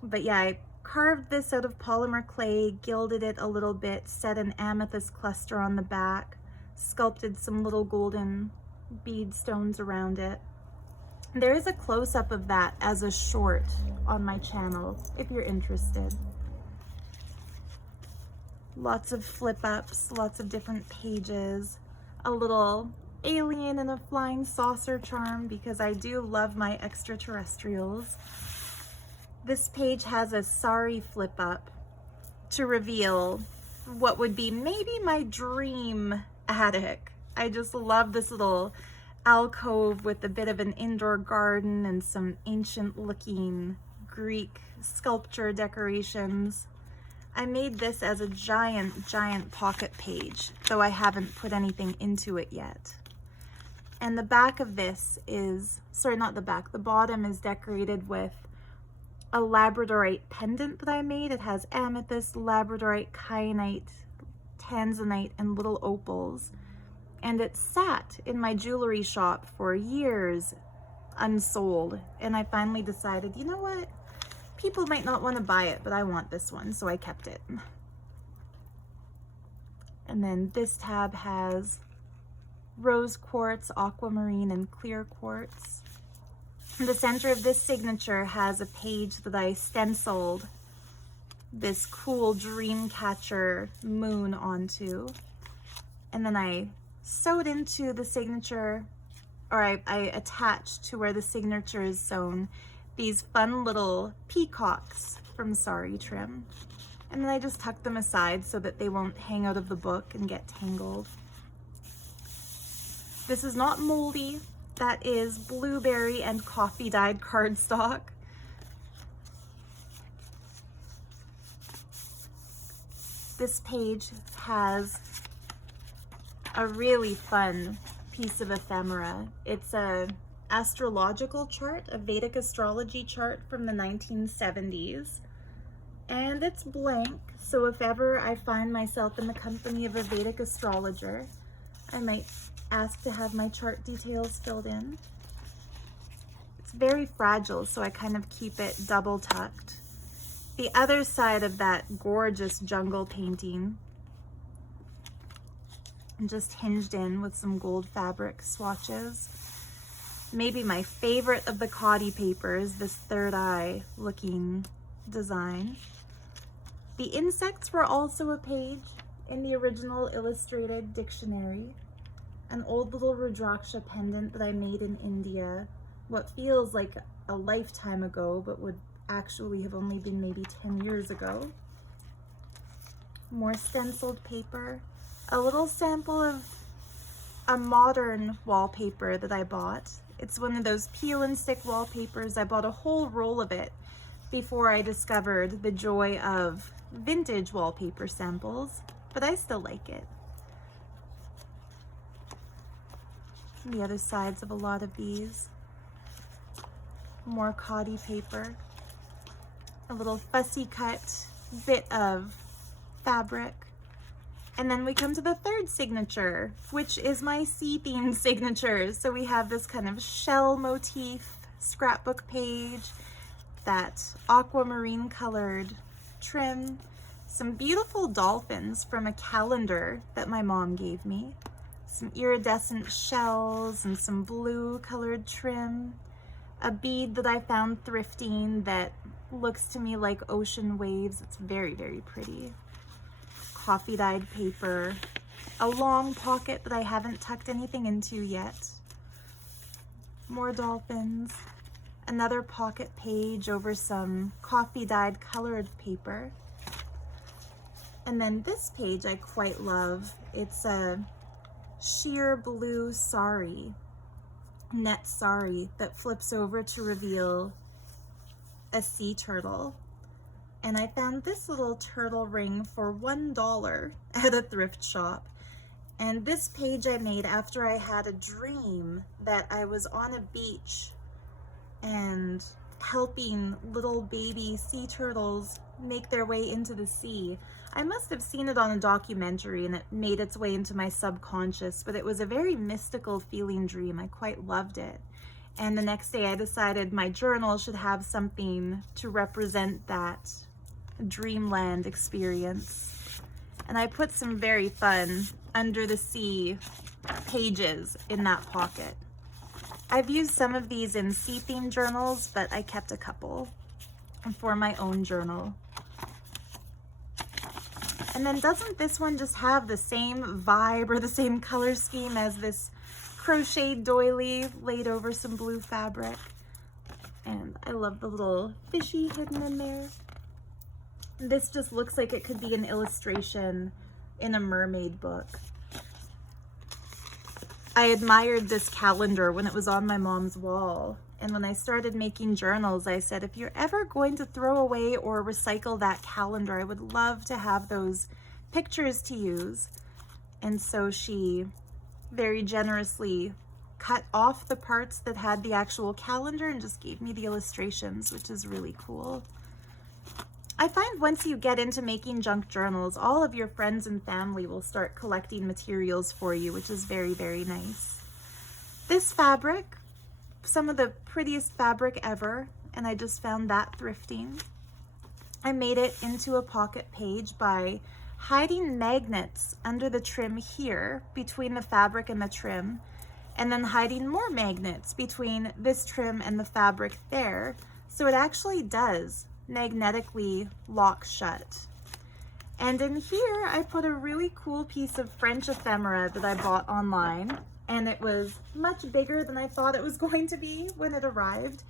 But yeah, I carved this out of polymer clay, gilded it a little bit, set an amethyst cluster on the back, sculpted some little golden bead stones around it. There is a close-up of that as a short on my channel if you're interested. Lots of flip-ups, lots of different pages, a little alien and a flying saucer charm because I do love my extraterrestrials. This page has a sari flip-up to reveal what would be maybe my dream attic. I just love this little alcove with a bit of an indoor garden and some ancient looking Greek sculpture decorations. I made this as a giant pocket page, though I haven't put anything into it yet. And the back of this is, sorry, not the back, the bottom is decorated with a labradorite pendant that I made. It has amethyst, labradorite, kyanite, tanzanite, and little opals. And it sat in my jewelry shop for years unsold. And I finally decided, you know what? People might not want to buy it, but I want this one, so I kept it. And then this tab has rose quartz, aquamarine, and clear quartz. The center of this signature has a page that I stenciled this cool dream catcher moon onto. And then I sewed into the signature, or I attached to where the signature is sewn, these fun little peacocks from sari trim. And then I just tucked them aside so that they won't hang out of the book and get tangled. This is not moldy. That is blueberry and coffee dyed cardstock. This page has a really fun piece of ephemera. It's a astrological chart, a Vedic astrology chart from the 1970s. And it's blank, so if ever I find myself in the company of a Vedic astrologer, I might ask to have my chart details filled in. It's very fragile, so I kind of keep it double tucked. The other side of that gorgeous jungle painting, just hinged in with some gold fabric swatches. Maybe my favorite of the Khadi papers, this third eye looking design. The insects were also a page in the original illustrated dictionary. An old little Rudraksha pendant that I made in India, what feels like a lifetime ago, but would actually have only been maybe 10 years ago. More stenciled paper. A little sample of a modern wallpaper that I bought. It's one of those peel and stick wallpapers. I bought a whole roll of it before I discovered the joy of vintage wallpaper samples, but I still like it. The other sides of a lot of these. More Khadi paper. A little fussy cut bit of fabric. And then we come to the third signature, which is my sea-themed signature. So we have this kind of shell motif scrapbook page, that aquamarine colored trim, some beautiful dolphins from a calendar that my mom gave me, some iridescent shells and some blue colored trim, a bead that I found thrifting that looks to me like ocean waves. It's very, very pretty. Coffee dyed paper, a long pocket that I haven't tucked anything into yet, more dolphins, another pocket page over some coffee dyed colored paper, and then this page I quite love. It's a sheer blue sari, net sari, that flips over to reveal a sea turtle. And I found this little turtle ring for $1 at a thrift shop. And this page I made after I had a dream that I was on a beach and helping little baby sea turtles make their way into the sea. I must have seen it on a documentary and it made its way into my subconscious, but it was a very mystical feeling dream. I quite loved it. And the next day I decided my journal should have something to represent that dreamland experience. And I put some very fun under the sea pages in that pocket. I've used some of these in sea-themed journals, but I kept a couple for my own journal. And then doesn't this one just have the same vibe or the same color scheme as this crocheted doily laid over some blue fabric? And I love the little fishy hidden in there. This just looks like it could be an illustration in a mermaid book. I admired this calendar when it was on my mom's wall. And when I started making journals, I said, if you're ever going to throw away or recycle that calendar, I would love to have those pictures to use. And so she very generously cut off the parts that had the actual calendar and just gave me the illustrations, which is really cool. I find once you get into making junk journals, all of your friends and family will start collecting materials for you, which is very, very nice. This fabric, some of the prettiest fabric ever, and I just found that thrifting. I made it into a pocket page by hiding magnets under the trim here between the fabric and the trim, and then hiding more magnets between this trim and the fabric there, so it actually does magnetically lock shut. And in here I put a really cool piece of French ephemera that I bought online, and it was much bigger than I thought it was going to be when it arrived.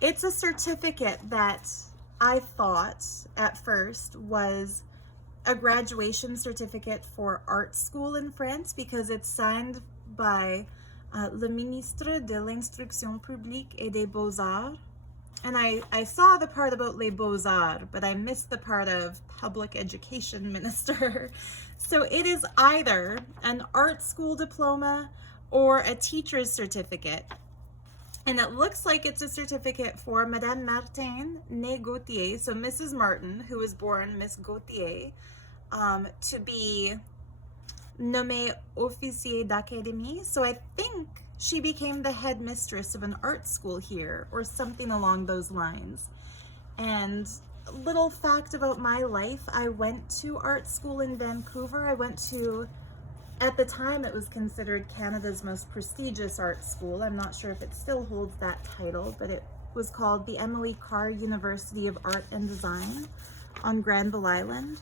It's a certificate that I thought at first was a graduation certificate for art school in France because it's signed by le ministre de l'instruction publique et des beaux-arts. And I saw the part about les beaux-arts, but I missed the part of public education minister. So it is either an art school diploma or a teacher's certificate. And it looks like it's a certificate for Madame Martin, née Gauthier, so Mrs. Martin, who was born Miss Gauthier, to be nommée officier d'académie. So I think she became the headmistress of an art school here or something along those lines. And a little fact about my life, I went to art school in Vancouver. I went to, at the time it was considered Canada's most prestigious art school. I'm not sure if it still holds that title, but it was called the Emily Carr University of Art and Design on Granville Island.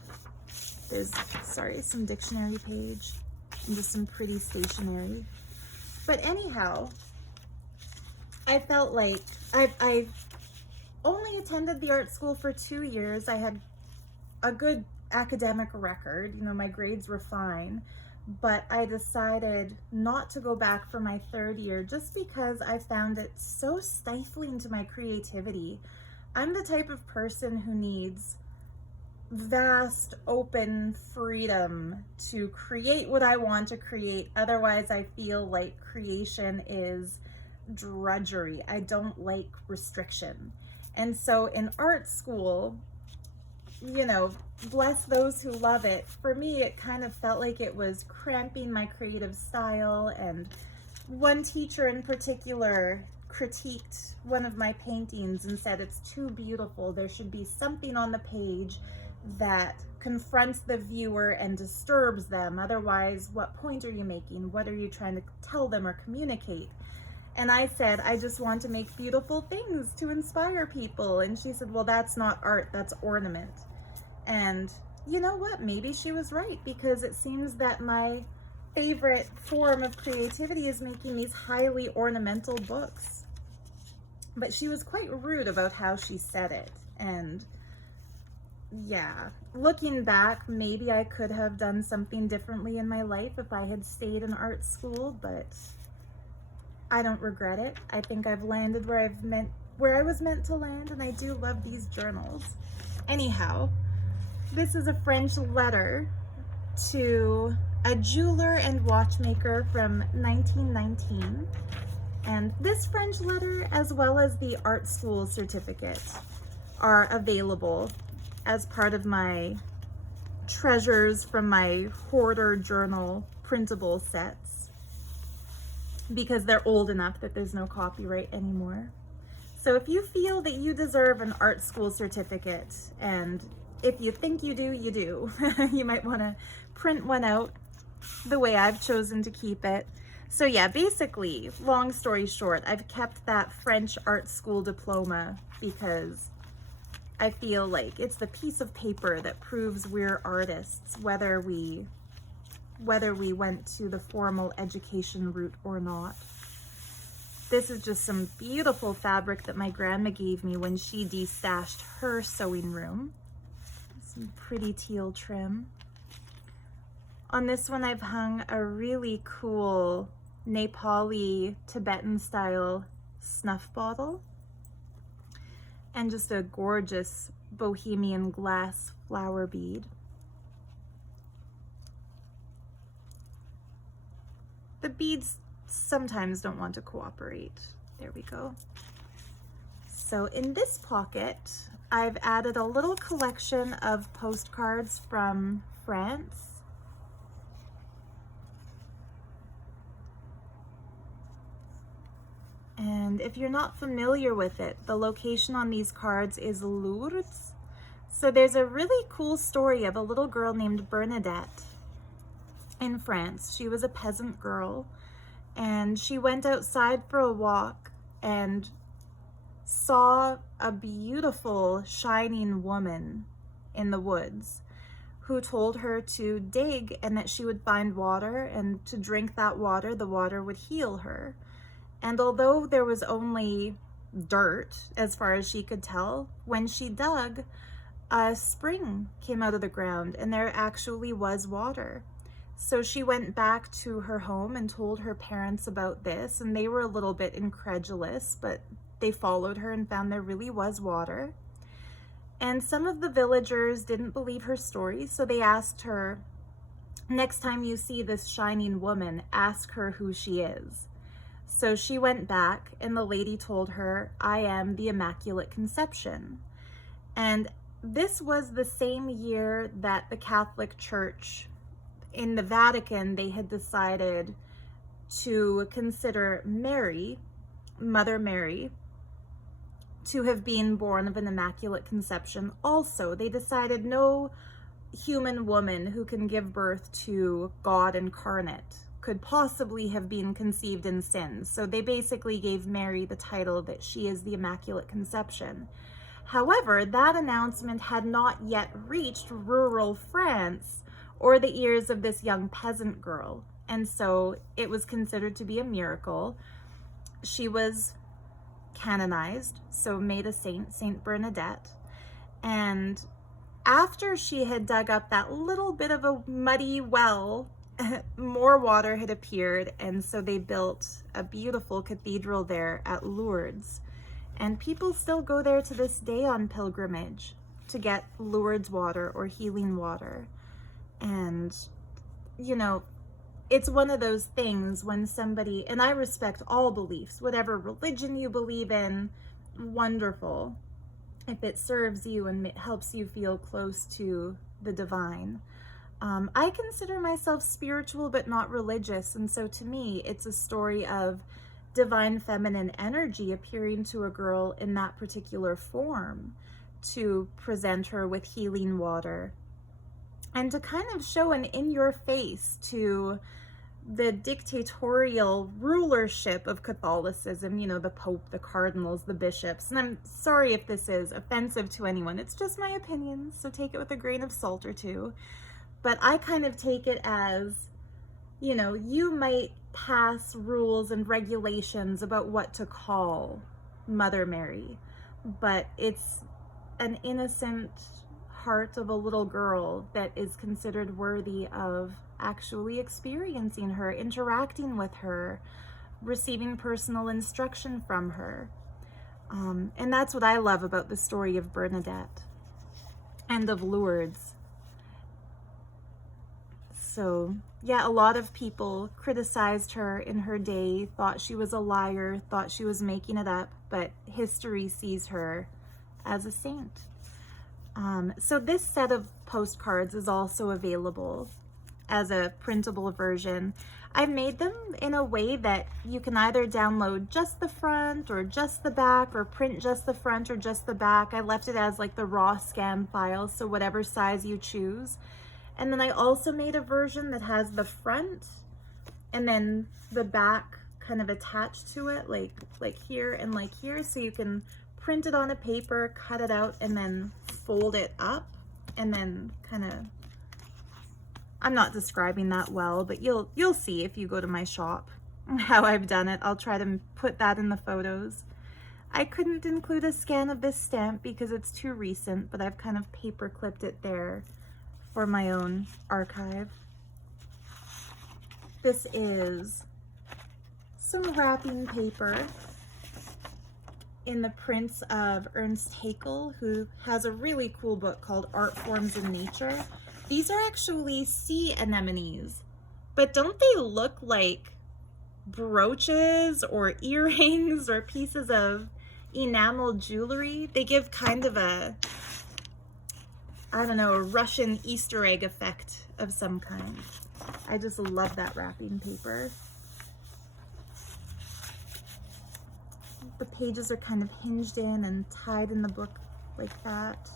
There's, sorry, some dictionary page and just some pretty stationery. But anyhow, I felt like I only attended the art school for 2 years. I had a good academic record, you know, my grades were fine, but I decided not to go back for my 3rd year just because I found it so stifling to my creativity. I'm the type of person who needs vast open freedom to create what I want to create. Otherwise I feel like creation is drudgery. I don't like restriction. And so in art school, you know, bless those who love it. For me, it kind of felt like it was cramping my creative style. And one teacher in particular critiqued one of my paintings and said, it's too beautiful. There should be something on the page that confronts the viewer and disturbs them. Otherwise, what point are you making? What are you trying to tell them or communicate? And I said, I just want to make beautiful things to inspire people. And she said, well, that's not art, that's ornament. And you know what? Maybe she was right, because it seems that my favorite form of creativity is making these highly ornamental books. But she was quite rude about how she said it. And yeah, looking back, maybe I could have done something differently in my life if I had stayed in art school, but I don't regret it. I think I've landed where I was meant to land, and I do love these journals. Anyhow, this is a French letter to a jeweler and watchmaker from 1919. And this French letter, as well as the art school certificate, are available as part of my treasures from my Hoarder journal printable sets, because they're old enough that there's no copyright anymore. So if you feel that you deserve an art school certificate, and if you think you do, you do, you might want to print one out the way I've chosen to keep it. So yeah, basically, long story short, I've kept that French art school diploma because I feel like it's the piece of paper that proves we're artists, whether we went to the formal education route or not. This is just some beautiful fabric that my grandma gave me when she destashed her sewing room. Some pretty teal trim. On this one, I've hung a really cool Nepali Tibetan style snuff bottle and just a gorgeous bohemian glass flower bead. The beads sometimes don't want to cooperate. There we go. So in this pocket, I've added a little collection of postcards from France. And if you're not familiar with it, the location on these cards is Lourdes. So there's a really cool story of a little girl named Bernadette in France. She was a peasant girl, and she went outside for a walk and saw a beautiful shining woman in the woods who told her to dig and that she would find water, and to drink that water, the water would heal her. And although there was only dirt as far as she could tell, when she dug, a spring came out of the ground and there actually was water. So she went back to her home and told her parents about this, and they were a little bit incredulous, but they followed her and found there really was water. And some of the villagers didn't believe her story, so they asked her, next time you see this shining woman, ask her who she is. So she went back, and the lady told her, I am the Immaculate Conception. And this was the same year that the Catholic Church in the Vatican, they had decided to consider Mary, Mother Mary, to have been born of an Immaculate Conception also. They decided no human woman who can give birth to God incarnate could possibly have been conceived in sin. So they basically gave Mary the title that she is the Immaculate Conception. However, that announcement had not yet reached rural France or the ears of this young peasant girl. And so it was considered to be a miracle. She was canonized, so made a saint, Saint Bernadette. And after she had dug up that little bit of a muddy well, more water had appeared, and so they built a beautiful cathedral there at Lourdes. And people still go there to this day on pilgrimage to get Lourdes water or healing water. And, you know, it's one of those things when somebody, and I respect all beliefs, whatever religion you believe in, wonderful, if it serves you and it helps you feel close to the divine. I consider myself spiritual but not religious, and so to me it's a story of divine feminine energy appearing to a girl in that particular form to present her with healing water and to kind of show an in-your-face to the dictatorial rulership of Catholicism, you know, the Pope, the cardinals, the bishops. And I'm sorry if this is offensive to anyone, it's just my opinion, so take it with a grain of salt or two. But I kind of take it as, you know, you might pass rules and regulations about what to call Mother Mary, but it's an innocent heart of a little girl that is considered worthy of actually experiencing her, interacting with her, receiving personal instruction from her. And that's what I love about the story of Bernadette and of Lourdes. So yeah, a lot of people criticized her in her day, thought she was a liar, thought she was making it up, but history sees her as a saint. So this set of postcards is also available as a printable version. I've made them in a way that you can either download just the front or just the back, or print just the front or just the back. I left it as like the raw scan file, so whatever size you choose. And then I also made a version that has the front and then the back kind of attached to it, like here and like here, so you can print it on a paper, cut it out, and then fold it up, and then kind of, I'm not describing that well, but you'll see if you go to my shop how I've done it. I'll try to put that in the photos. I couldn't include a scan of this stamp because it's too recent, but I've kind of paper clipped it there for my own archive. This is some wrapping paper in the prints of Ernst Haeckel, who has a really cool book called Art Forms in Nature. These are actually sea anemones, but don't they look like brooches or earrings or pieces of enamel jewelry? They give kind of a, I don't know, a Russian Easter egg effect of some kind. I just love that wrapping paper. The pages are kind of hinged in and tied in the book like that.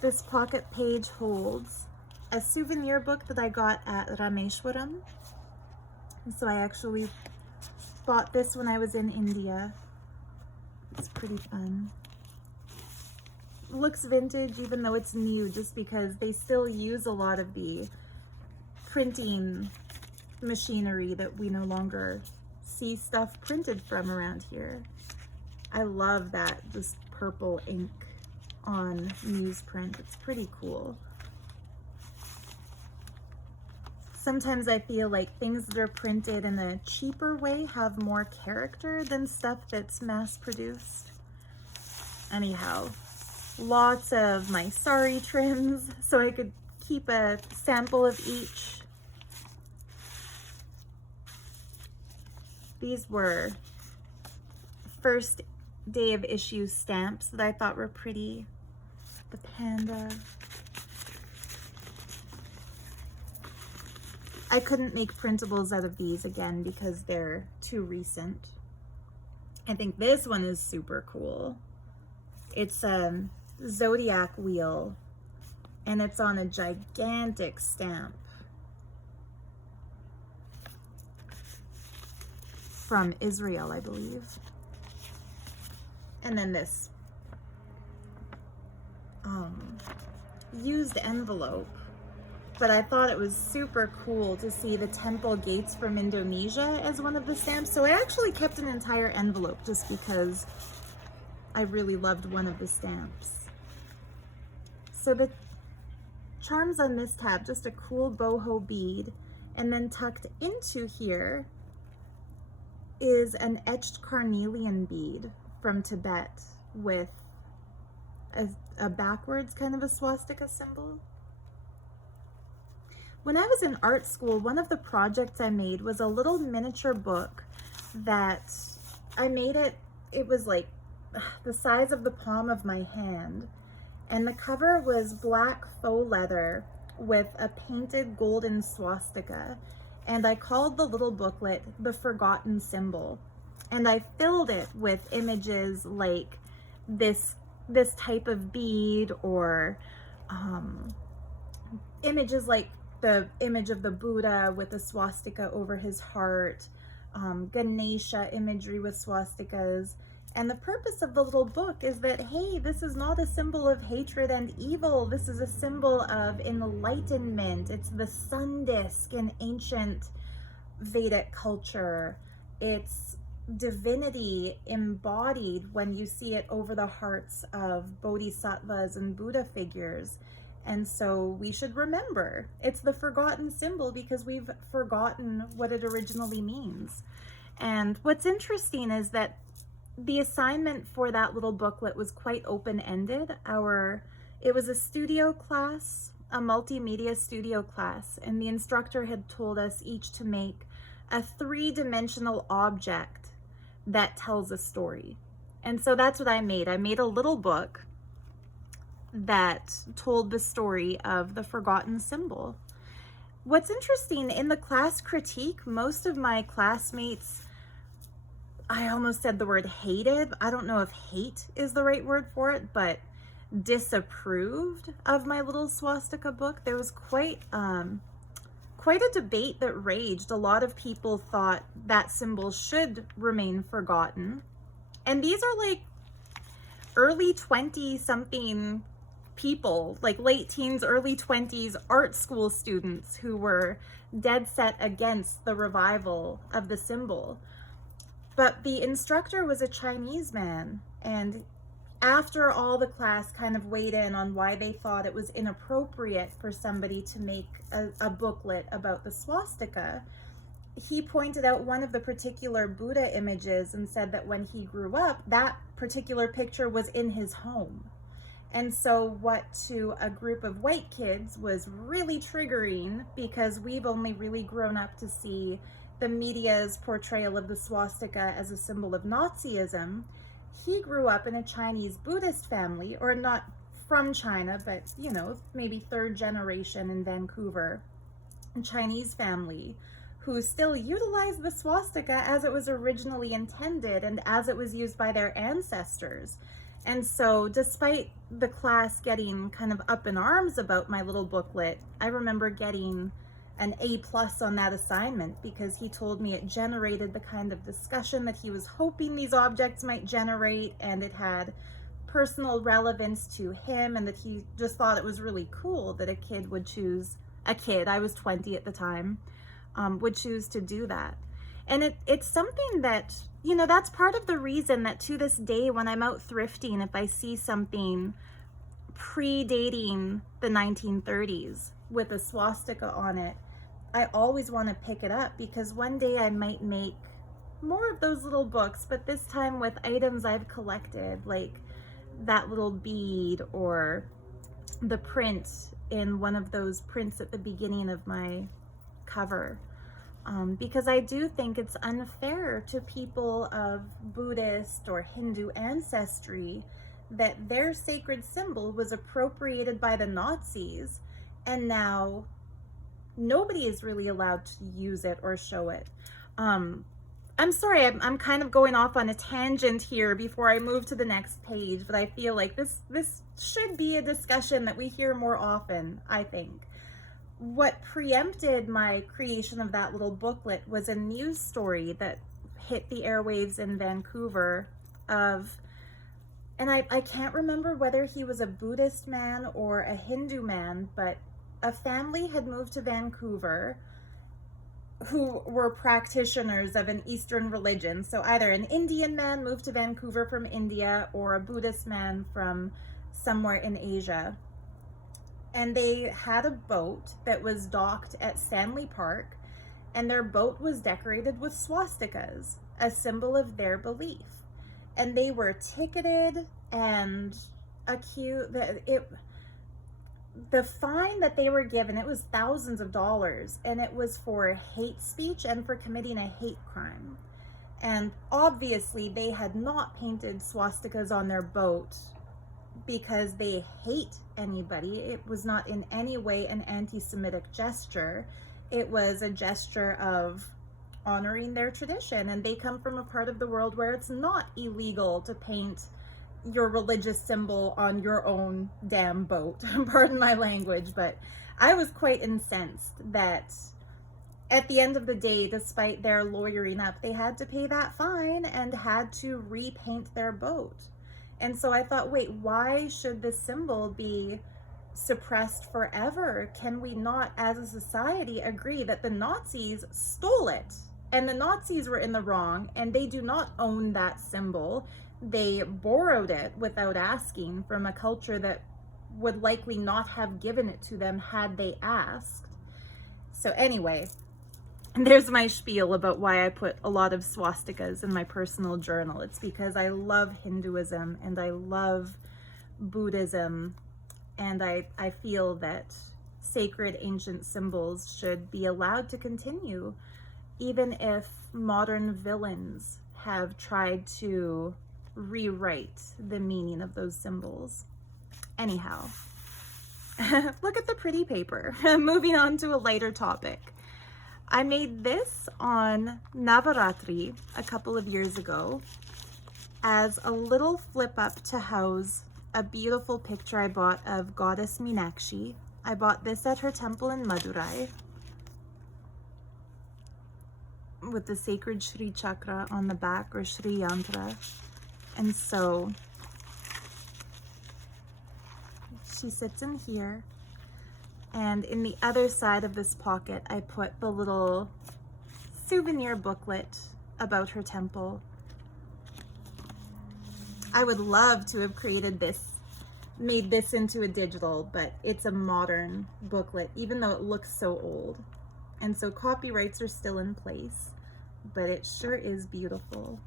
This pocket page holds a souvenir book that I got at Rameshwaram. So I actually bought this when I was in India. It's pretty fun. It looks vintage even though it's new, just because they still use a lot of the printing machinery that we no longer see stuff printed from around here. I love that just purple ink on newsprint. It's pretty cool. Sometimes I feel like things that are printed in a cheaper way have more character than stuff that's mass produced. Anyhow, lots of my sari trims so I could keep a sample of each. These were first day of issue stamps that I thought were pretty. The panda. I couldn't make printables out of these again because they're too recent. I think this one is super cool. It's a zodiac wheel and it's on a gigantic stamp from Israel, I believe. And then this used envelope, but I thought it was super cool to see the temple gates from Indonesia as one of the stamps. So I actually kept an entire envelope just because I really loved one of the stamps. So the charms on this tab, just a cool boho bead, and then tucked into here is an etched carnelian bead from Tibet with a backwards kind of a swastika symbol. When I was in art school, one of the projects I made was a little miniature book that I made it was like the size of the palm of my hand, and the cover was black faux leather with a painted golden swastika, and I called the little booklet The Forgotten Symbol, and I filled it with images like this type of bead, or images like the image of the Buddha with the swastika over his heart, Ganesha imagery with swastikas. And the purpose of the little book is that, hey, this is not a symbol of hatred and evil. This is a symbol of enlightenment. It's the sun disk in ancient Vedic culture. It's divinity embodied when you see it over the hearts of bodhisattvas and Buddha figures. And so we should remember it's the forgotten symbol because we've forgotten what it originally means. And what's interesting is that the assignment for that little booklet was quite open-ended. It was a studio class, a multimedia studio class, and the instructor had told us each to make a 3-dimensional object that tells a story. And so that's what I made. I made a little book that told the story of the forgotten symbol. What's interesting, in the class critique, most of my classmates, I almost said the word hated. I don't know if hate is the right word for it, but disapproved of my little swastika book. There was quite a debate that raged. A lot of people thought that symbol should remain forgotten. And these are like early 20-something people, like late teens, early 20s art school students who were dead set against the revival of the symbol. But the instructor was a Chinese man, and after all the class kind of weighed in on why they thought it was inappropriate for somebody to make a booklet about the swastika, he pointed out one of the particular Buddha images and said that when he grew up, that particular picture was in his home. And so what to a group of white kids was really triggering, because we've only really grown up to see the media's portrayal of the swastika as a symbol of Nazism. He grew up in a Chinese Buddhist family, or not from China, but, you know, maybe third generation in Vancouver, a Chinese family who still utilized the swastika as it was originally intended and as it was used by their ancestors. And so despite the class getting kind of up in arms about my little booklet, I remember getting an A+ on that assignment, because he told me it generated the kind of discussion that he was hoping these objects might generate, and it had personal relevance to him, and that he just thought it was really cool that a kid would choose, I was 20 at the time, would choose to do that. And it's something that, you know, that's part of the reason that to this day, when I'm out thrifting, if I see something predating the 1930s with a swastika on it, I always want to pick it up, because one day I might make more of those little books, but this time with items I've collected, like that little bead or the print in one of those prints at the beginning of my cover. Because I do think it's unfair to people of Buddhist or Hindu ancestry that their sacred symbol was appropriated by the Nazis, and now nobody is really allowed to use it or show it. I'm sorry, I'm kind of going off on a tangent here before I move to the next page, but I feel like this should be a discussion that we hear more often, I think. What preempted my creation of that little booklet was a news story that hit the airwaves in Vancouver of, and I can't remember whether he was a Buddhist man or a Hindu man, but a family had moved to Vancouver who were practitioners of an Eastern religion. So either an Indian man moved to Vancouver from India, or a Buddhist man from somewhere in Asia. And they had a boat that was docked at Stanley Park, and their boat was decorated with swastikas, a symbol of their belief. And they were ticketed and accused. The fine that they were given, it was thousands of dollars, and it was for hate speech and for committing a hate crime. And obviously they had not painted swastikas on their boat because they hate anybody. It was not in any way an anti-Semitic gesture. It was a gesture of honoring their tradition, and they come from a part of the world where it's not illegal to paint your religious symbol on your own damn boat. Pardon my language, but I was quite incensed that at the end of the day, despite their lawyering up, they had to pay that fine and had to repaint their boat. And so I thought, wait, why should this symbol be suppressed forever? Can we not, as a society, agree that the Nazis stole it, and the Nazis were in the wrong, and they do not own that symbol? They borrowed it without asking from a culture that would likely not have given it to them had they asked. So anyway, there's my spiel about why I put a lot of swastikas in my personal journal. It's because I love Hinduism and I love Buddhism, and I feel that sacred ancient symbols should be allowed to continue, even if modern villains have tried to rewrite the meaning of those symbols. Anyhow, look at the pretty paper. Moving on to a lighter topic. I made this on Navaratri a couple of years ago as a little flip up to house a beautiful picture I bought of Goddess Meenakshi. I bought this at her temple in Madurai with the sacred Shri chakra on the back, or Shri yantra. And so she sits in here, and in the other side of this pocket I put the little souvenir booklet about her temple. I would love to have created this, made this into a digital, but it's a modern booklet, even though it looks so old. And so copyrights are still in place, but it sure is beautiful.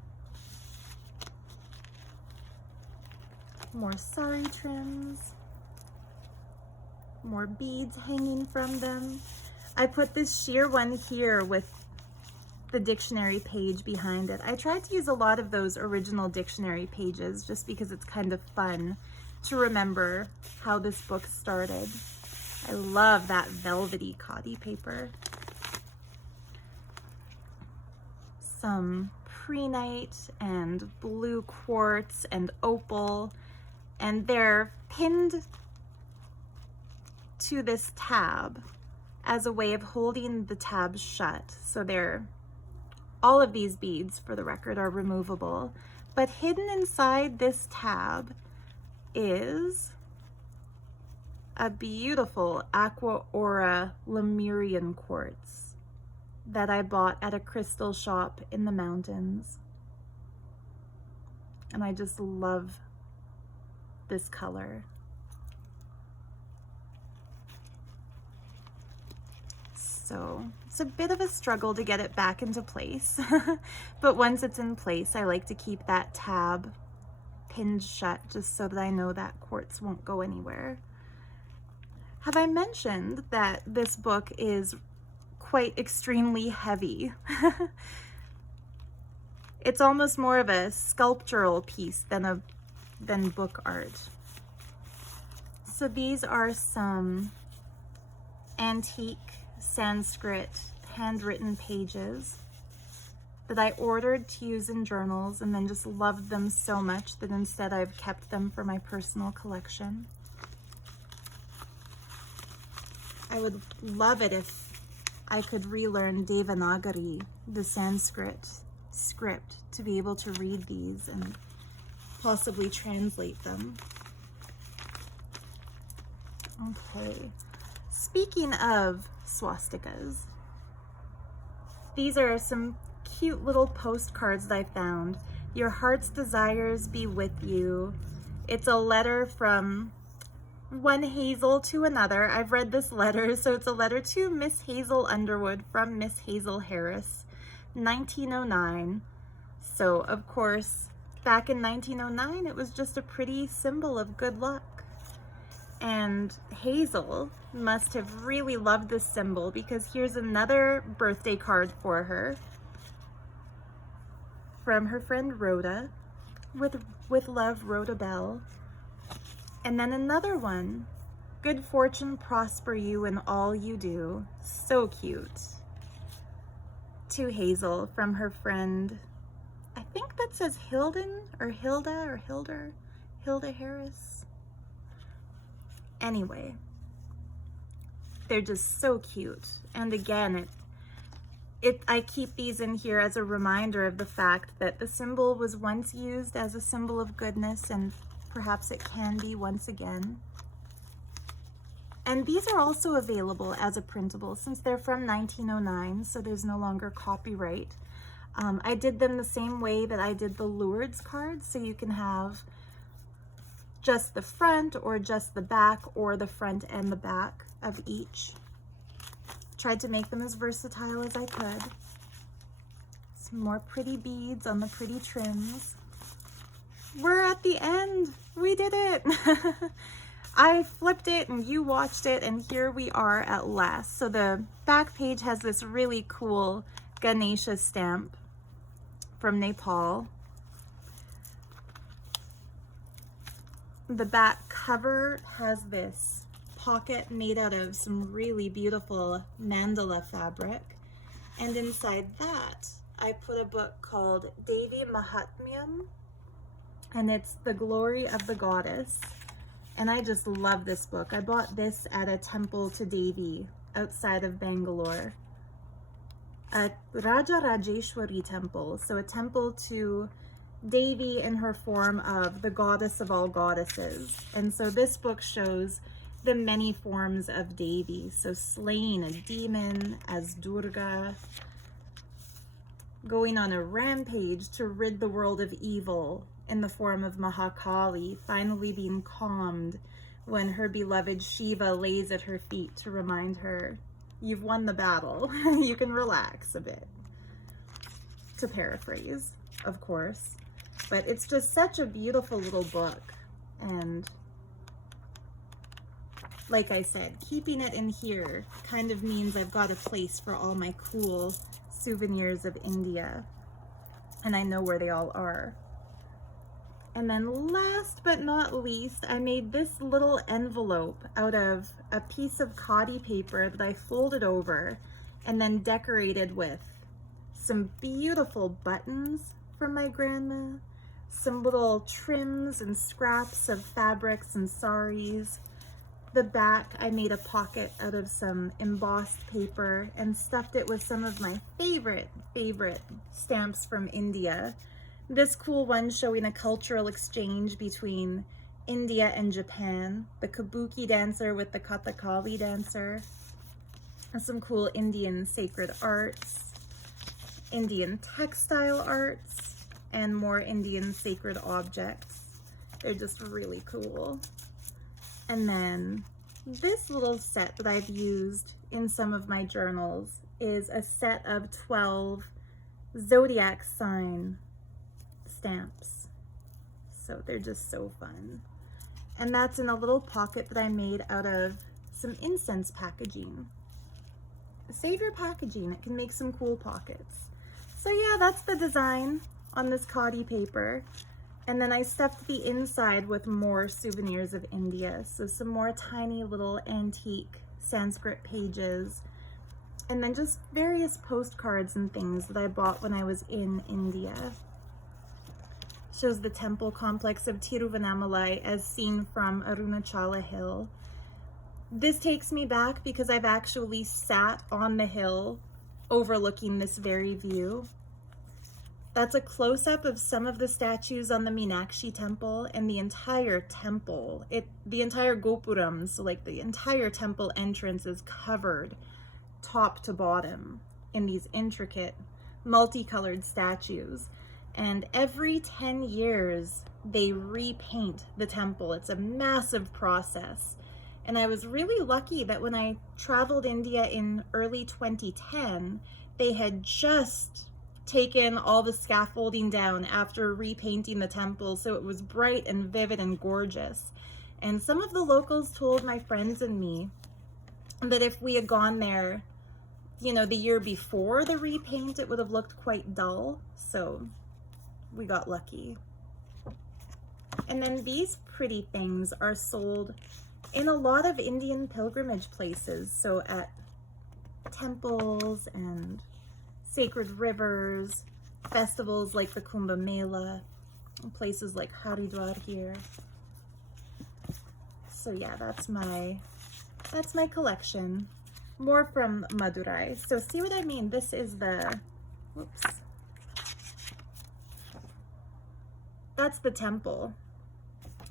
More sari trims, more beads hanging from them. I put this sheer one here with the dictionary page behind it. I tried to use a lot of those original dictionary pages just because it's kind of fun to remember how this book started. I love that velvety khadi paper. Some prehnite and blue quartz and opal, and they're pinned to this tab as a way of holding the tab shut. So all of these beads, for the record, are removable, but hidden inside this tab is a beautiful Aqua Aura Lemurian quartz that I bought at a crystal shop in the mountains. And I just love this color. So it's a bit of a struggle to get it back into place, but once it's in place, I like to keep that tab pinned shut just so that I know that quartz won't go anywhere. Have I mentioned that this book is quite extremely heavy? It's almost more of a sculptural piece than book art. So these are some antique Sanskrit handwritten pages that I ordered to use in journals and then just loved them so much that instead I've kept them for my personal collection. I would love it if I could relearn Devanagari, the Sanskrit script, to be able to read these and possibly translate them. Okay. Speaking of swastikas, these are some cute little postcards that I found. Your heart's desires be with you. It's a letter from one Hazel to another. I've read this letter, so it's a letter to Miss Hazel Underwood from Miss Hazel Harris, 1909. So, of course, back in 1909, it was just a pretty symbol of good luck. And Hazel must have really loved this symbol, because here's another birthday card for her from her friend Rhoda, with love, Rhoda Bell. And then another one, good fortune prosper you in all you do. So cute. To Hazel from her friend, I think that says Hilden or Hilda or Hilder, Hilda Harris. Anyway, they're just so cute. And again, I keep these in here as a reminder of the fact that the symbol was once used as a symbol of goodness, and perhaps it can be once again. And these are also available as a printable since they're from 1909, so there's no longer copyright. I did them the same way that I did the Lourdes cards, so you can have just the front or just the back or the front and the back of each. Tried to make them as versatile as I could. Some more pretty beads on the pretty trims. We're at the end. We did it. I flipped it and you watched it, and here we are at last. So the back page has this really cool Ganesha stamp from Nepal. The back cover has this pocket made out of some really beautiful mandala fabric. And inside that, I put a book called Devi Mahatmyam, and it's the glory of the goddess. And I just love this book. I bought this at a temple to Devi outside of Bangalore. A Raja Rajeshwari temple, so a temple to Devi in her form of the goddess of all goddesses. And so this book shows the many forms of Devi. So slaying a demon as Durga, going on a rampage to rid the world of evil in the form of Mahakali, finally being calmed when her beloved Shiva lays at her feet to remind her, you've won the battle, you can relax a bit. To paraphrase, of course. But it's just such a beautiful little book. And like I said, keeping it in here kind of means I've got a place for all my cool souvenirs of India. And I know where they all are. And then last but not least, I made this little envelope out of a piece of khadi paper that I folded over and then decorated with some beautiful buttons from my grandma, some little trims and scraps of fabrics and saris. The back, I made a pocket out of some embossed paper and stuffed it with some of my favorite stamps from India. This cool one showing a cultural exchange between India and Japan, the kabuki dancer with the kathakali dancer, and some cool Indian sacred arts, Indian textile arts, and more Indian sacred objects. They're just really cool. And then this little set that I've used in some of my journals is a set of 12 zodiac sign stamps. So they're just so fun. And that's in a little pocket that I made out of some incense packaging. Save your packaging, it can make some cool pockets. So yeah, that's the design on this khadi paper. And then I stuffed the inside with more souvenirs of India. So some more tiny little antique Sanskrit pages. And then just various postcards and things that I bought when I was in India. Shows the temple complex of Tiruvannamalai as seen from Arunachala Hill. This takes me back because I've actually sat on the hill overlooking this very view. That's a close-up of some of the statues on the Meenakshi temple, and the entire temple, the entire gopuram, so like the entire temple entrance is covered top to bottom in these intricate multicolored statues. And every 10 years they repaint the temple. It's a massive process. And I was really lucky that when I traveled India in early 2010, they had just taken all the scaffolding down after repainting the temple, so it was bright and vivid and gorgeous. And some of the locals told my friends and me that if we had gone there, you know, the year before the repaint, it would have looked quite dull. So we got lucky. And then these pretty things are sold in a lot of Indian pilgrimage places. So at temples and sacred rivers, festivals like the Kumbh Mela, places like Haridwar here. So yeah, that's my collection. More from Madurai. So see what I mean? This is the, whoops. That's the temple.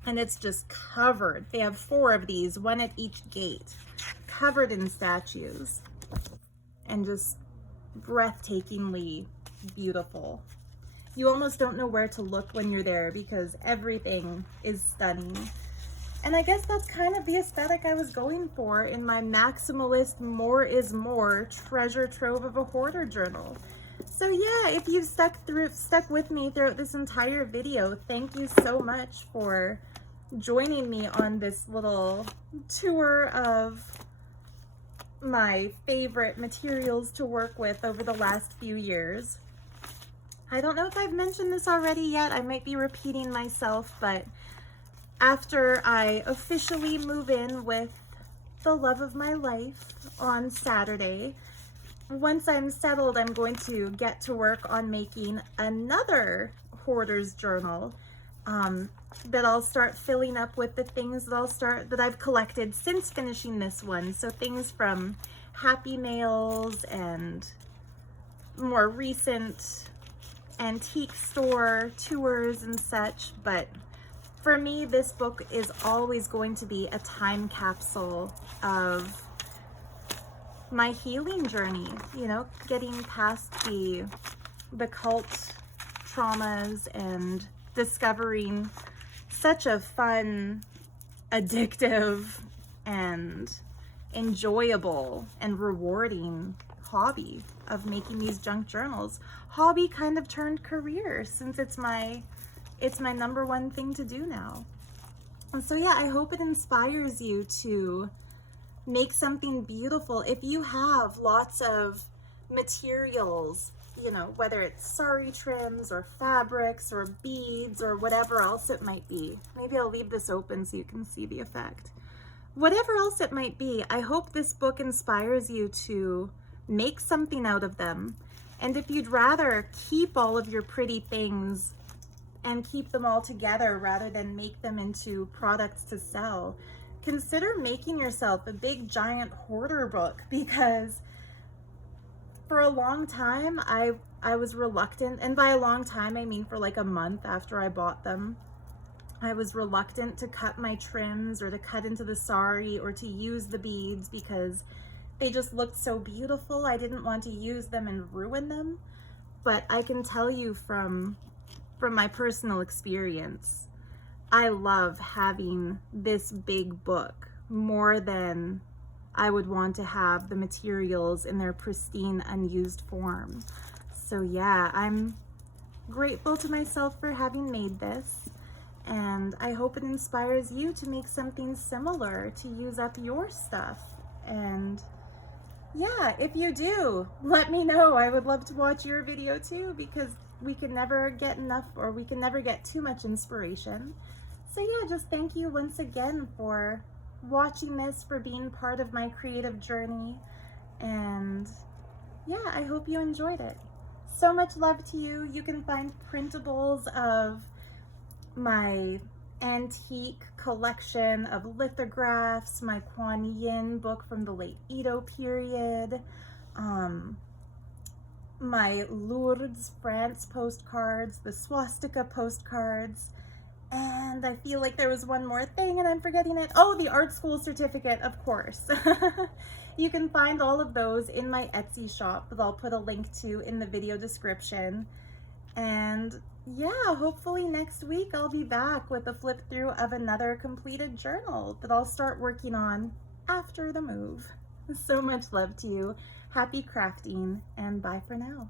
And it's just covered. They have 4 of these, one at each gate, covered in statues. And just breathtakingly beautiful. You almost don't know where to look when you're there because everything is stunning. And I guess that's kind of the aesthetic I was going for in my maximalist more is more treasure trove of a hoarder journal. So yeah, if you've stuck with me throughout this entire video, thank you so much for joining me on this little tour of my favorite materials to work with over the last few years. I don't know if I've mentioned this already yet. I might be repeating myself, but after I officially move in with the love of my life on Saturday, once I'm settled, I'm going to get to work on making another hoarder's journal that I'll start filling up with the things that I've collected since finishing this one. So things from Happy Mails and more recent antique store tours and such. But for me, this book is always going to be a time capsule of my healing journey, you know, getting past the the cult traumas and discovering such a fun, addictive, and enjoyable and rewarding hobby of making these junk journals. Hobby kind of turned career, since it's my number one thing to do now. And so yeah, I hope it inspires you to make something beautiful. If you have lots of materials, you know, whether it's sari trims or fabrics or beads or whatever else it might be. Maybe I'll leave this open so you can see the effect. Whatever else it might be, I hope this book inspires you to make something out of them. And if you'd rather keep all of your pretty things and keep them all together rather than make them into products to sell, consider making yourself a big giant hoarder book, because for a long time I was reluctant, and by a long time I mean for like a month after I bought them, I was reluctant to cut my trims or to cut into the sari or to use the beads because they just looked so beautiful. I didn't want to use them and ruin them. But I can tell you from my personal experience, I love having this big book more than I would want to have the materials in their pristine, unused form. So yeah, I'm grateful to myself for having made this, and I hope it inspires you to make something similar to use up your stuff. And yeah, if you do, let me know. I would love to watch your video too, because we can never get enough, or we can never get too much inspiration. So yeah, just thank you once again for watching this, for being part of my creative journey. And yeah, I hope you enjoyed it. So much love to you. You can find printables of my antique collection of lithographs, my Kuan Yin book from the late Edo period, my Lourdes, France postcards, the swastika postcards, and I feel like there was one more thing and I'm forgetting it. Oh, the art school certificate, of course. You can find all of those in my Etsy shop that I'll put a link to in the video description. And yeah, hopefully next week I'll be back with a flip through of another completed journal that I'll start working on after the move. So much love to you. Happy crafting, and bye for now.